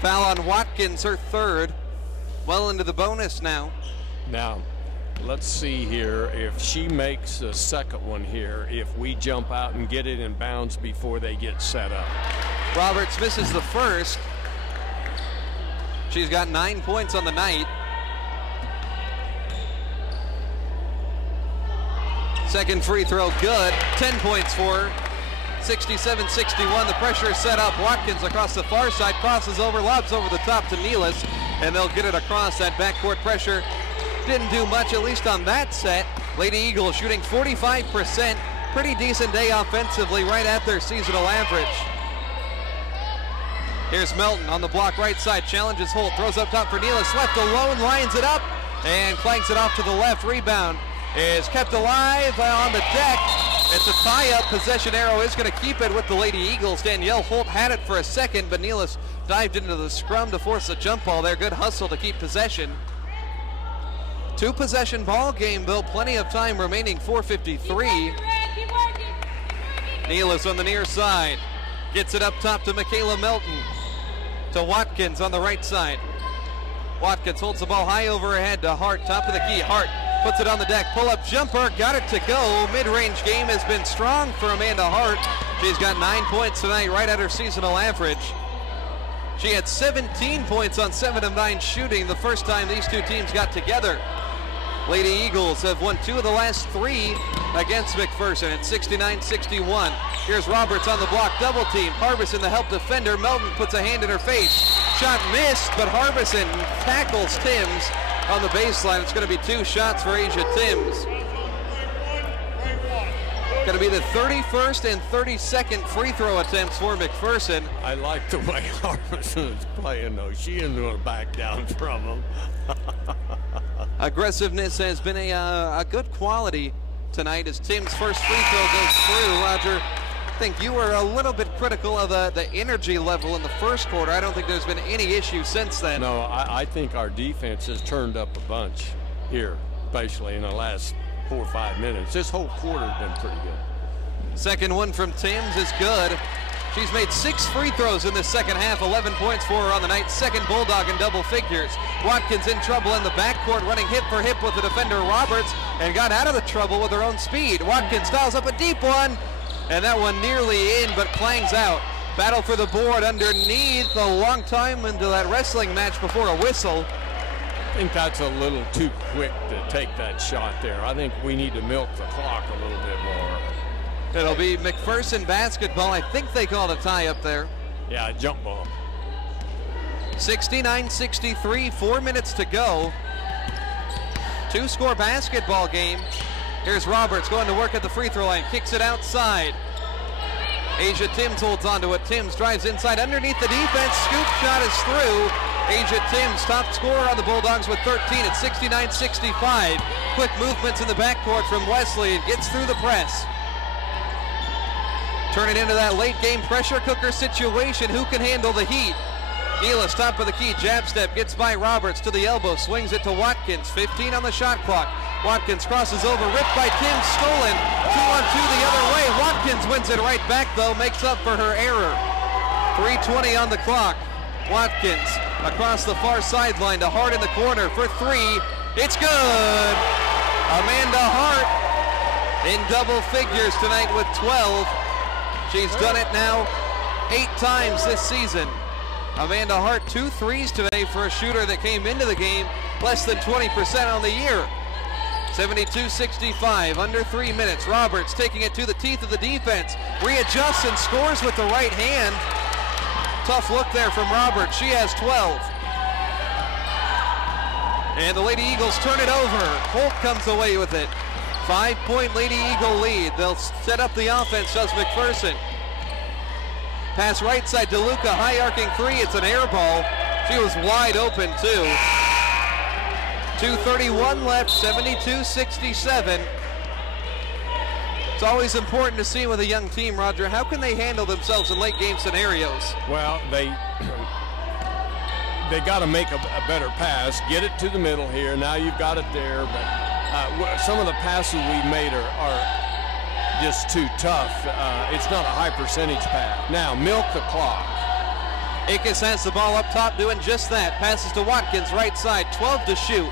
Foul on Watkins, her 3rd. Well into the bonus now. Now, let's see here if she makes a second one here, if we jump out and get it in bounds before they get set up. Roberts misses the first. She's got 9 points on the night. Second free throw good, 10 points for her. 67-61, the pressure is set up. Watkins across the far side, crosses over, lobs over the top to Nealis, and they'll get it across. That backcourt pressure didn't do much, at least on that set. Lady Eagles shooting 45%. Pretty decent day offensively, right at their seasonal average. Here's Melton on the block right side, challenges Holt, throws up top for Nealis, left alone, lines it up, and clanks it off to the left. Rebound is kept alive on the deck. It's a tie-up. Possession arrow is going to keep it with the Lady Eagles. Danielle Holt had it for a second, but Nealis dived into the scrum to force a jump ball there. Good hustle to keep possession. 2-possession ball game, though. Plenty of time remaining. 4:53. Nealis on the near side. Gets it up top to Michaela Melton. To Watkins on the right side. Watkins holds the ball high over her head to Hart. Top of the key. Hart puts it on the deck. Pull-up jumper. Got it to go. Mid-range game has been strong for Amanda Hart. She's got 9 points tonight, right at her seasonal average. She had 17 points on 7 of 9 shooting the first time these 2 teams got together. Lady Eagles have won 2 of the last 3 against McPherson at 69-61. Here's Roberts on the block, double team. Harbison, the help defender. Melton puts a hand in her face. Shot missed, but Harbison tackles Timms on the baseline. It's going to be 2 shots for Asia Timms. Going to be the 31st and 32nd free throw attempts for McPherson. I like the way Harbison is playing, though. She isn't going to back down from him. Aggressiveness has been a good quality tonight as Tim's first free throw goes through. Roger, I think you were a little bit critical of the energy level in the first quarter. I don't think there's been any issue since then. No, I think our defense has turned up a bunch here, especially in the last 4 or 5 minutes. This whole quarter has been pretty good. Second one from Timms is good. She's made 6 free throws in the second half, 11 points for her on the night. Second Bulldog in double figures. Watkins in trouble in the backcourt, running hip for hip with the defender Roberts, and got out of the trouble with her own speed. Watkins styles up a deep one, and that one nearly in, but clangs out. Battle for the board underneath, a long time into that wrestling match before a whistle. I think that's a little too quick to take that shot there. I think we need to milk the clock a little bit more. It'll be McPherson basketball. I think they called a tie up there. Yeah, jump ball. 69-63, 4 minutes to go. 2-score basketball game. Here's Roberts going to work at the free throw line, kicks it outside. Asia Timms holds onto it. Timms drives inside underneath the defense. Scoop shot is through. Asia Timms, top scorer on the Bulldogs with 13 at 69-65. Quick movements in the backcourt from Wesley and gets through the press. Turn it into that late game pressure cooker situation. Who can handle the heat? Nealis, top of the key, jab step, gets by Roberts to the elbow, swings it to Watkins. 15 on the shot clock. Watkins crosses over, ripped by Timms, stolen. 2-on-2 the other way. Watkins wins it right back though, makes up for her error. 3:20 on the clock. Watkins across the far sideline to Hart in the corner for 3. It's good. Amanda Hart in double figures tonight with 12. She's done it now 8 times this season. Amanda Hart, 2 threes today for a shooter that came into the game less than 20% on the year. 72-65, under 3 minutes. Roberts taking it to the teeth of the defense. Readjusts and scores with the right hand. Tough look there from Roberts. She has 12. And the Lady Eagles turn it over. Holt comes away with it. 5-point Lady Eagle lead. They'll set up the offense, does McPherson. Pass right side, DeLuca, high arcing three. It's an air ball. She was wide open too. 2:31 left, 72-67. It's always important to see with a young team, Roger, how can they handle themselves in late game scenarios? Well, they got to make a better pass, get it to the middle here. Now you've got it there, but some of the passes we've made are just too tough. It's not a high percentage pass. Now milk the clock. Ickes has the ball up top doing just that. Passes to Watkins, right side, 12 to shoot.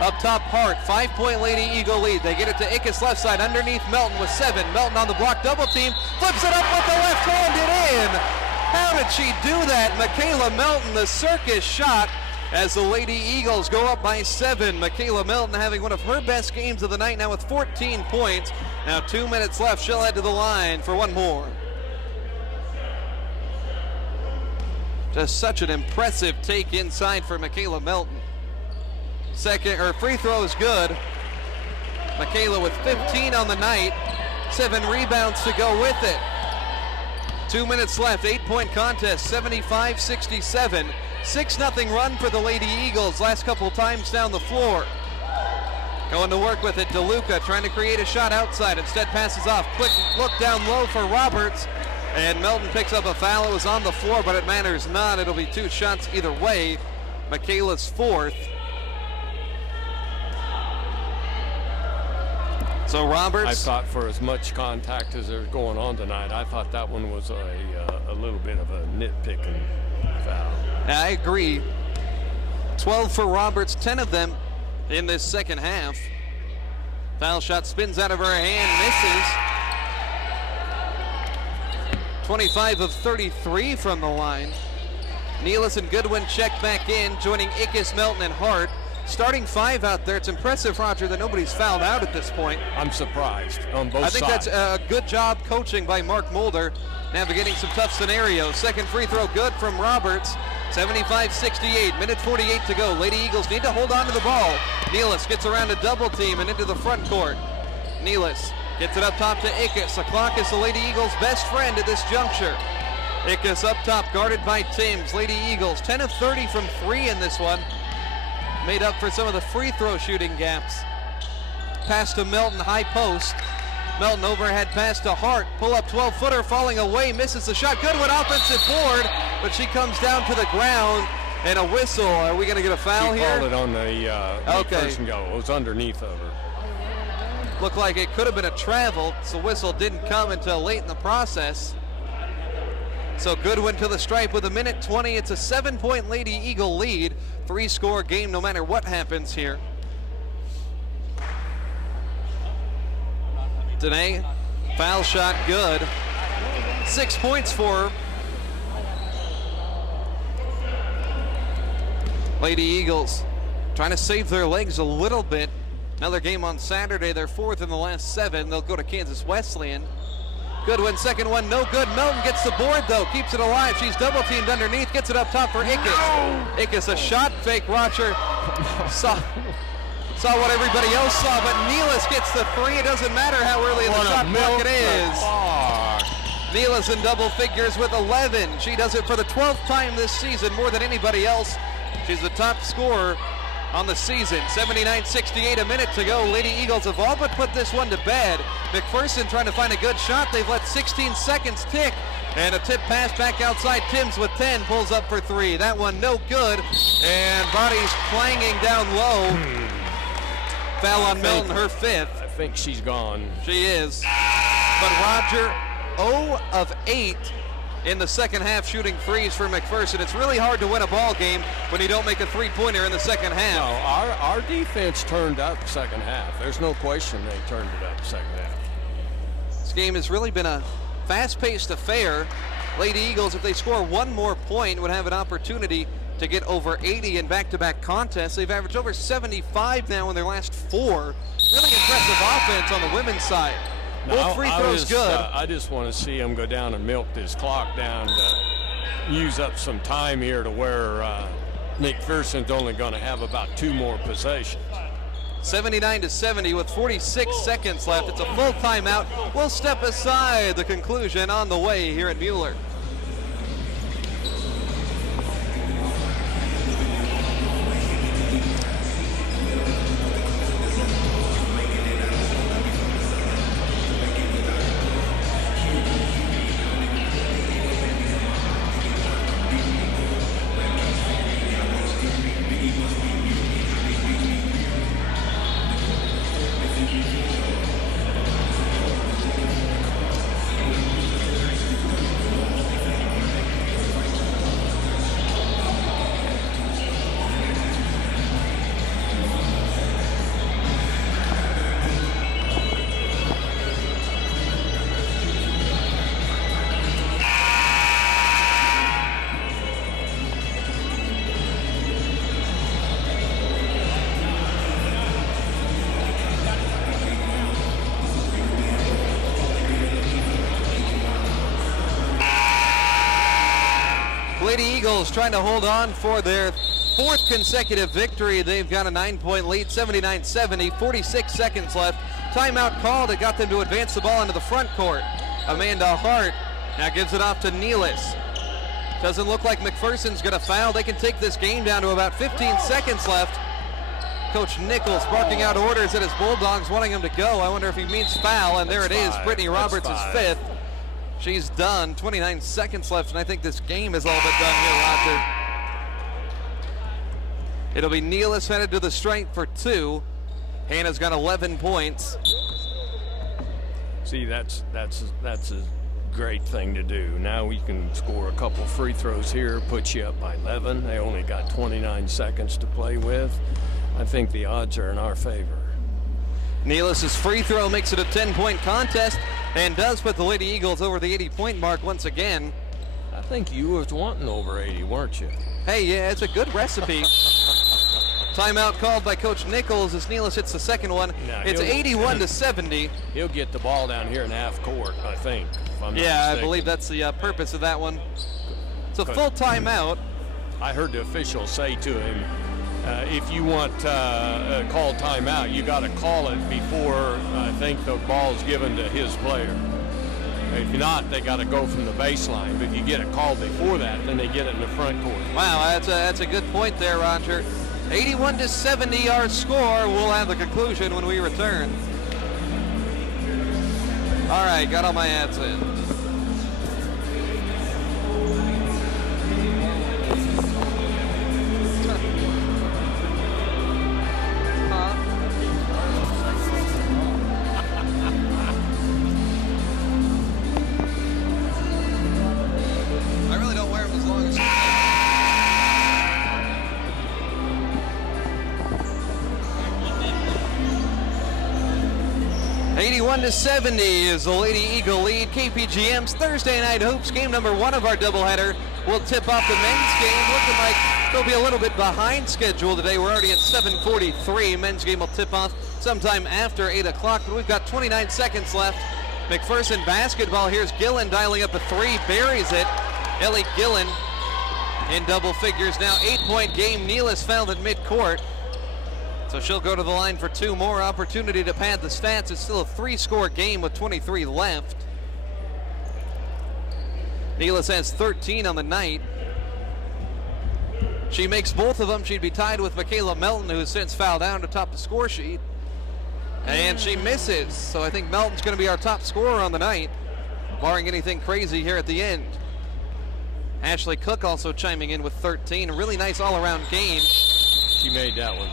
Up top, Hart, 5-point Lady Eagle lead. They get it to Ickes left side, underneath Melton with 7. Melton on the block, double team, flips it up with the left hand and in. How did she do that? Michaela Melton, the circus shot as the Lady Eagles go up by 7. Michaela Melton having one of her best games of the night now with 14 points. Now 2 minutes left, she'll head to the line for one more. Just such an impressive take inside for Michaela Melton. Free throw is good. Michaela with 15 on the night, 7 rebounds to go with it. 2 minutes left, 8-point contest, 75-67. 6-0 run for the Lady Eagles last couple times down the floor. Going to work with it, DeLuca trying to create a shot outside, instead passes off. Quick look down low for Roberts, and Melton picks up a foul. It was on the floor, but it matters not. It'll be 2 shots either way. Michaela's 4th. So Roberts. I thought for as much contact as there's going on tonight, I thought that one was a little bit of a nitpicking foul. I agree. 12 for Roberts, 10 of them in this second half. Foul shot spins out of her hand, misses. 25 of 33 from the line. Nealis and Goodwin check back in, joining Ickes, Melton, and Hart. Starting 5 out there. It's impressive, Roger, that nobody's fouled out at this point. I'm surprised on both sides. I think that's a good job coaching by Mark Mulder, navigating some tough scenarios. Second free throw good from Roberts. 75-68, minute 48 to go. Lady Eagles need to hold on to the ball. Nealis gets around a double team and into the front court. Nealis gets it up top to Ickes. The clock is the Lady Eagles' best friend at this juncture. Ickes up top, guarded by Timms. Lady Eagles, 10 of 30 from 3 in this one. Made up for some of the free throw shooting gaps. Pass to Melton, high post. Melton overhead pass to Hart. Pull up 12-footer, falling away, misses the shot. Goodwin offensive board, but she comes down to the ground, and a whistle. Are we going to get a foul here? She called it on the person go. It was underneath of her. Looked like it could have been a travel, so whistle didn't come until late in the process. So Goodwin to the stripe with a minute 20. It's a 7-point Lady Eagle lead. 3-score game no matter what happens here. Today, foul shot good. 6 points for her. Lady Eagles trying to save their legs a little bit. Another game on Saturday. They're 4th in the last 7. They'll go to Kansas Wesleyan. Goodwin, second one, no good. Melton gets the board, though, keeps it alive. She's double-teamed underneath, gets it up top for Ickes. No. Ickes, a shot fake. Roger saw what everybody else saw, but Nealis gets the 3. It doesn't matter how early in the shot clock it is. Nealis in double figures with 11. She does it for the 12th time this season, more than anybody else. She's the top scorer on the season. 79-68, a minute to go. Lady Eagles have all but put this one to bed. McPherson trying to find a good shot. They've let 16 seconds tick. And a tip pass back outside. Timms with 10, pulls up for 3. That one no good. And bodies clanging down low. Foul on Melton, her 5th. I think she's gone. She is. But Roger, 0 of 8 in the second half shooting threes for McPherson. It's really hard to win a ball game when you don't make a 3-pointer in the second half. No, our defense turned up second half. There's no question they turned it up second half. This game has really been a fast-paced affair. Lady Eagles, if they score one more point, would have an opportunity to get over 80 in back-to-back contests. They've averaged over 75 now in their last 4. Really impressive offense on the women's side. Both free throws good. I just want to see him go down and milk this clock down to use up some time here to where McPherson's only going to have about 2 more possessions. 79-70 with 46 seconds left. It's a full timeout. We'll step aside. The conclusion on the way here at Mueller. Lady Eagles trying to hold on for their fourth consecutive victory. They've got a 9-point lead, 79-70, 46 seconds left. Timeout called. It got them to advance the ball into the front court. Amanda Hart now gives it off to Nealis. Doesn't look like McPherson's going to foul. They can take this game down to about 15 seconds left. Coach Nichols barking out orders at his Bulldogs, wanting him to go. I wonder if he means foul, and there it is. Brittany Roberts is fifth. She's done. 29 seconds left, and I think this game is all but done here, Roger. It'll be Nealis headed to the strike for 2. Hannah's got 11 points. See, that's a great thing to do. Now we can score a couple free throws here, put you up by 11. They only got 29 seconds to play with. I think the odds are in our favor. Nealis' free throw makes it a 10-point contest and does put the Lady Eagles over the 80-point mark once again. I think you was wanting over 80, weren't you? Hey, yeah, it's a good recipe. Timeout called by Coach Nichols as Nealis hits the second one. Now, it's 81-70. He'll get the ball down here in half court, I think. If I'm not mistaken. I believe that's the purpose of that one. It's a full timeout. I heard the official say to him, if you want a call timeout, you got to call it before I think the ball's given to his player. If not, they got to go from the baseline. But if you get it called before that, then they get it in the front court. Wow, that's a good point there, Roger. 81-70 our score. We'll have the conclusion when we return. All right, got all my ads in. I really don't wear them as long as 81-70 is the Lady Eagle lead. KPGM's Thursday Night Hoops game number 1 of our doubleheader will tip off the men's game. Looking like they'll be a little bit behind schedule today. We're already at 7:43. Men's game will tip off sometime after 8 o'clock, but we've got 29 seconds left. McPherson basketball. Here's Gillen dialing up a 3, buries it. Ellie Gillen in double figures now. 8-point game. Nealis fouled at midcourt. So she'll go to the line for 2 more. Opportunity to pad the stats. It's still a 3-score game with 23 left. Nealis has 13 on the night. She makes both of them. She'd be tied with Michaela Melton, who has since fouled down to top the score sheet. And she misses. So I think Melton's going to be our top scorer on the night, barring anything crazy here at the end. Ashley Cook also chiming in with 13. A really nice all-around game. She made that one.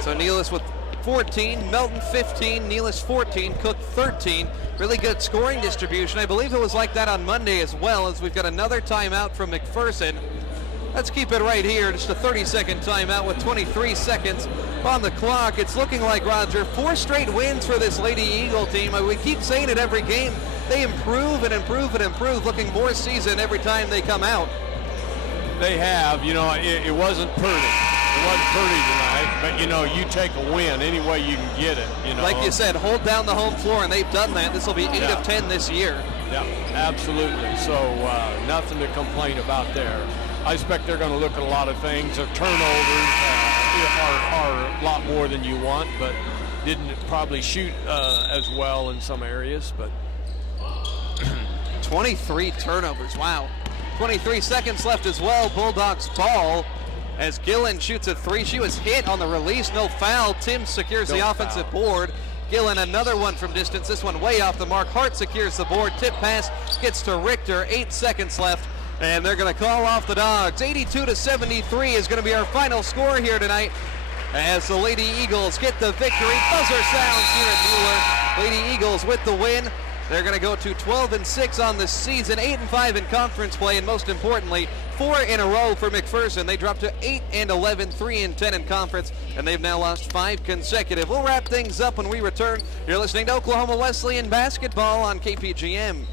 So Nealis with 14, Melton 15, Nealis 14, Cook 13. Really good scoring distribution. I believe it was like that on Monday as well, as we've got another timeout from McPherson. Let's keep it right here. Just a 30-second timeout with 23 seconds on the clock. It's looking like, Roger, 4 straight wins for this Lady Eagle team. We keep saying it every game. They improve and improve and improve, looking more seasoned every time they come out. They have. You know, it wasn't pretty. It wasn't pretty tonight, but you know, you take a win any way you can get it. You know, like you said, hold down the home floor, and they've done that. This will be 8 of 10 this year. Yeah, absolutely. So nothing to complain about there. I expect they're going to look at a lot of things. Their turnovers are a lot more than you want, but didn't probably shoot as well in some areas. But 23 turnovers, wow. 23 seconds left as well. Bulldogs ball as Gillen shoots a three. She was hit on the release, no foul. Tim secures the offensive board. Gillen another one from distance, this one way off the mark. Hart secures the board. Tip pass gets to Richter. 8 seconds left, and they're going to call off the Dogs. 82-73 is going to be our final score here tonight as the Lady Eagles get the victory. Buzzer sounds here at Mueller. Lady Eagles with the win. They're going to go to 12-6 on the season, 8-5 in conference play, and most importantly, 4 in a row for McPherson. They dropped to 8-11, 3-10 in conference, and they've now lost 5 consecutive. We'll wrap things up when we return. You're listening to Oklahoma Wesleyan basketball on KPGM.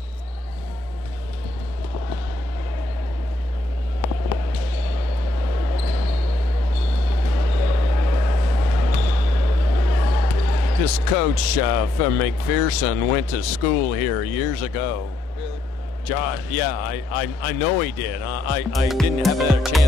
this coach from McPherson went to school here years ago. Really? John, yeah, I know he did. I didn't have that chance.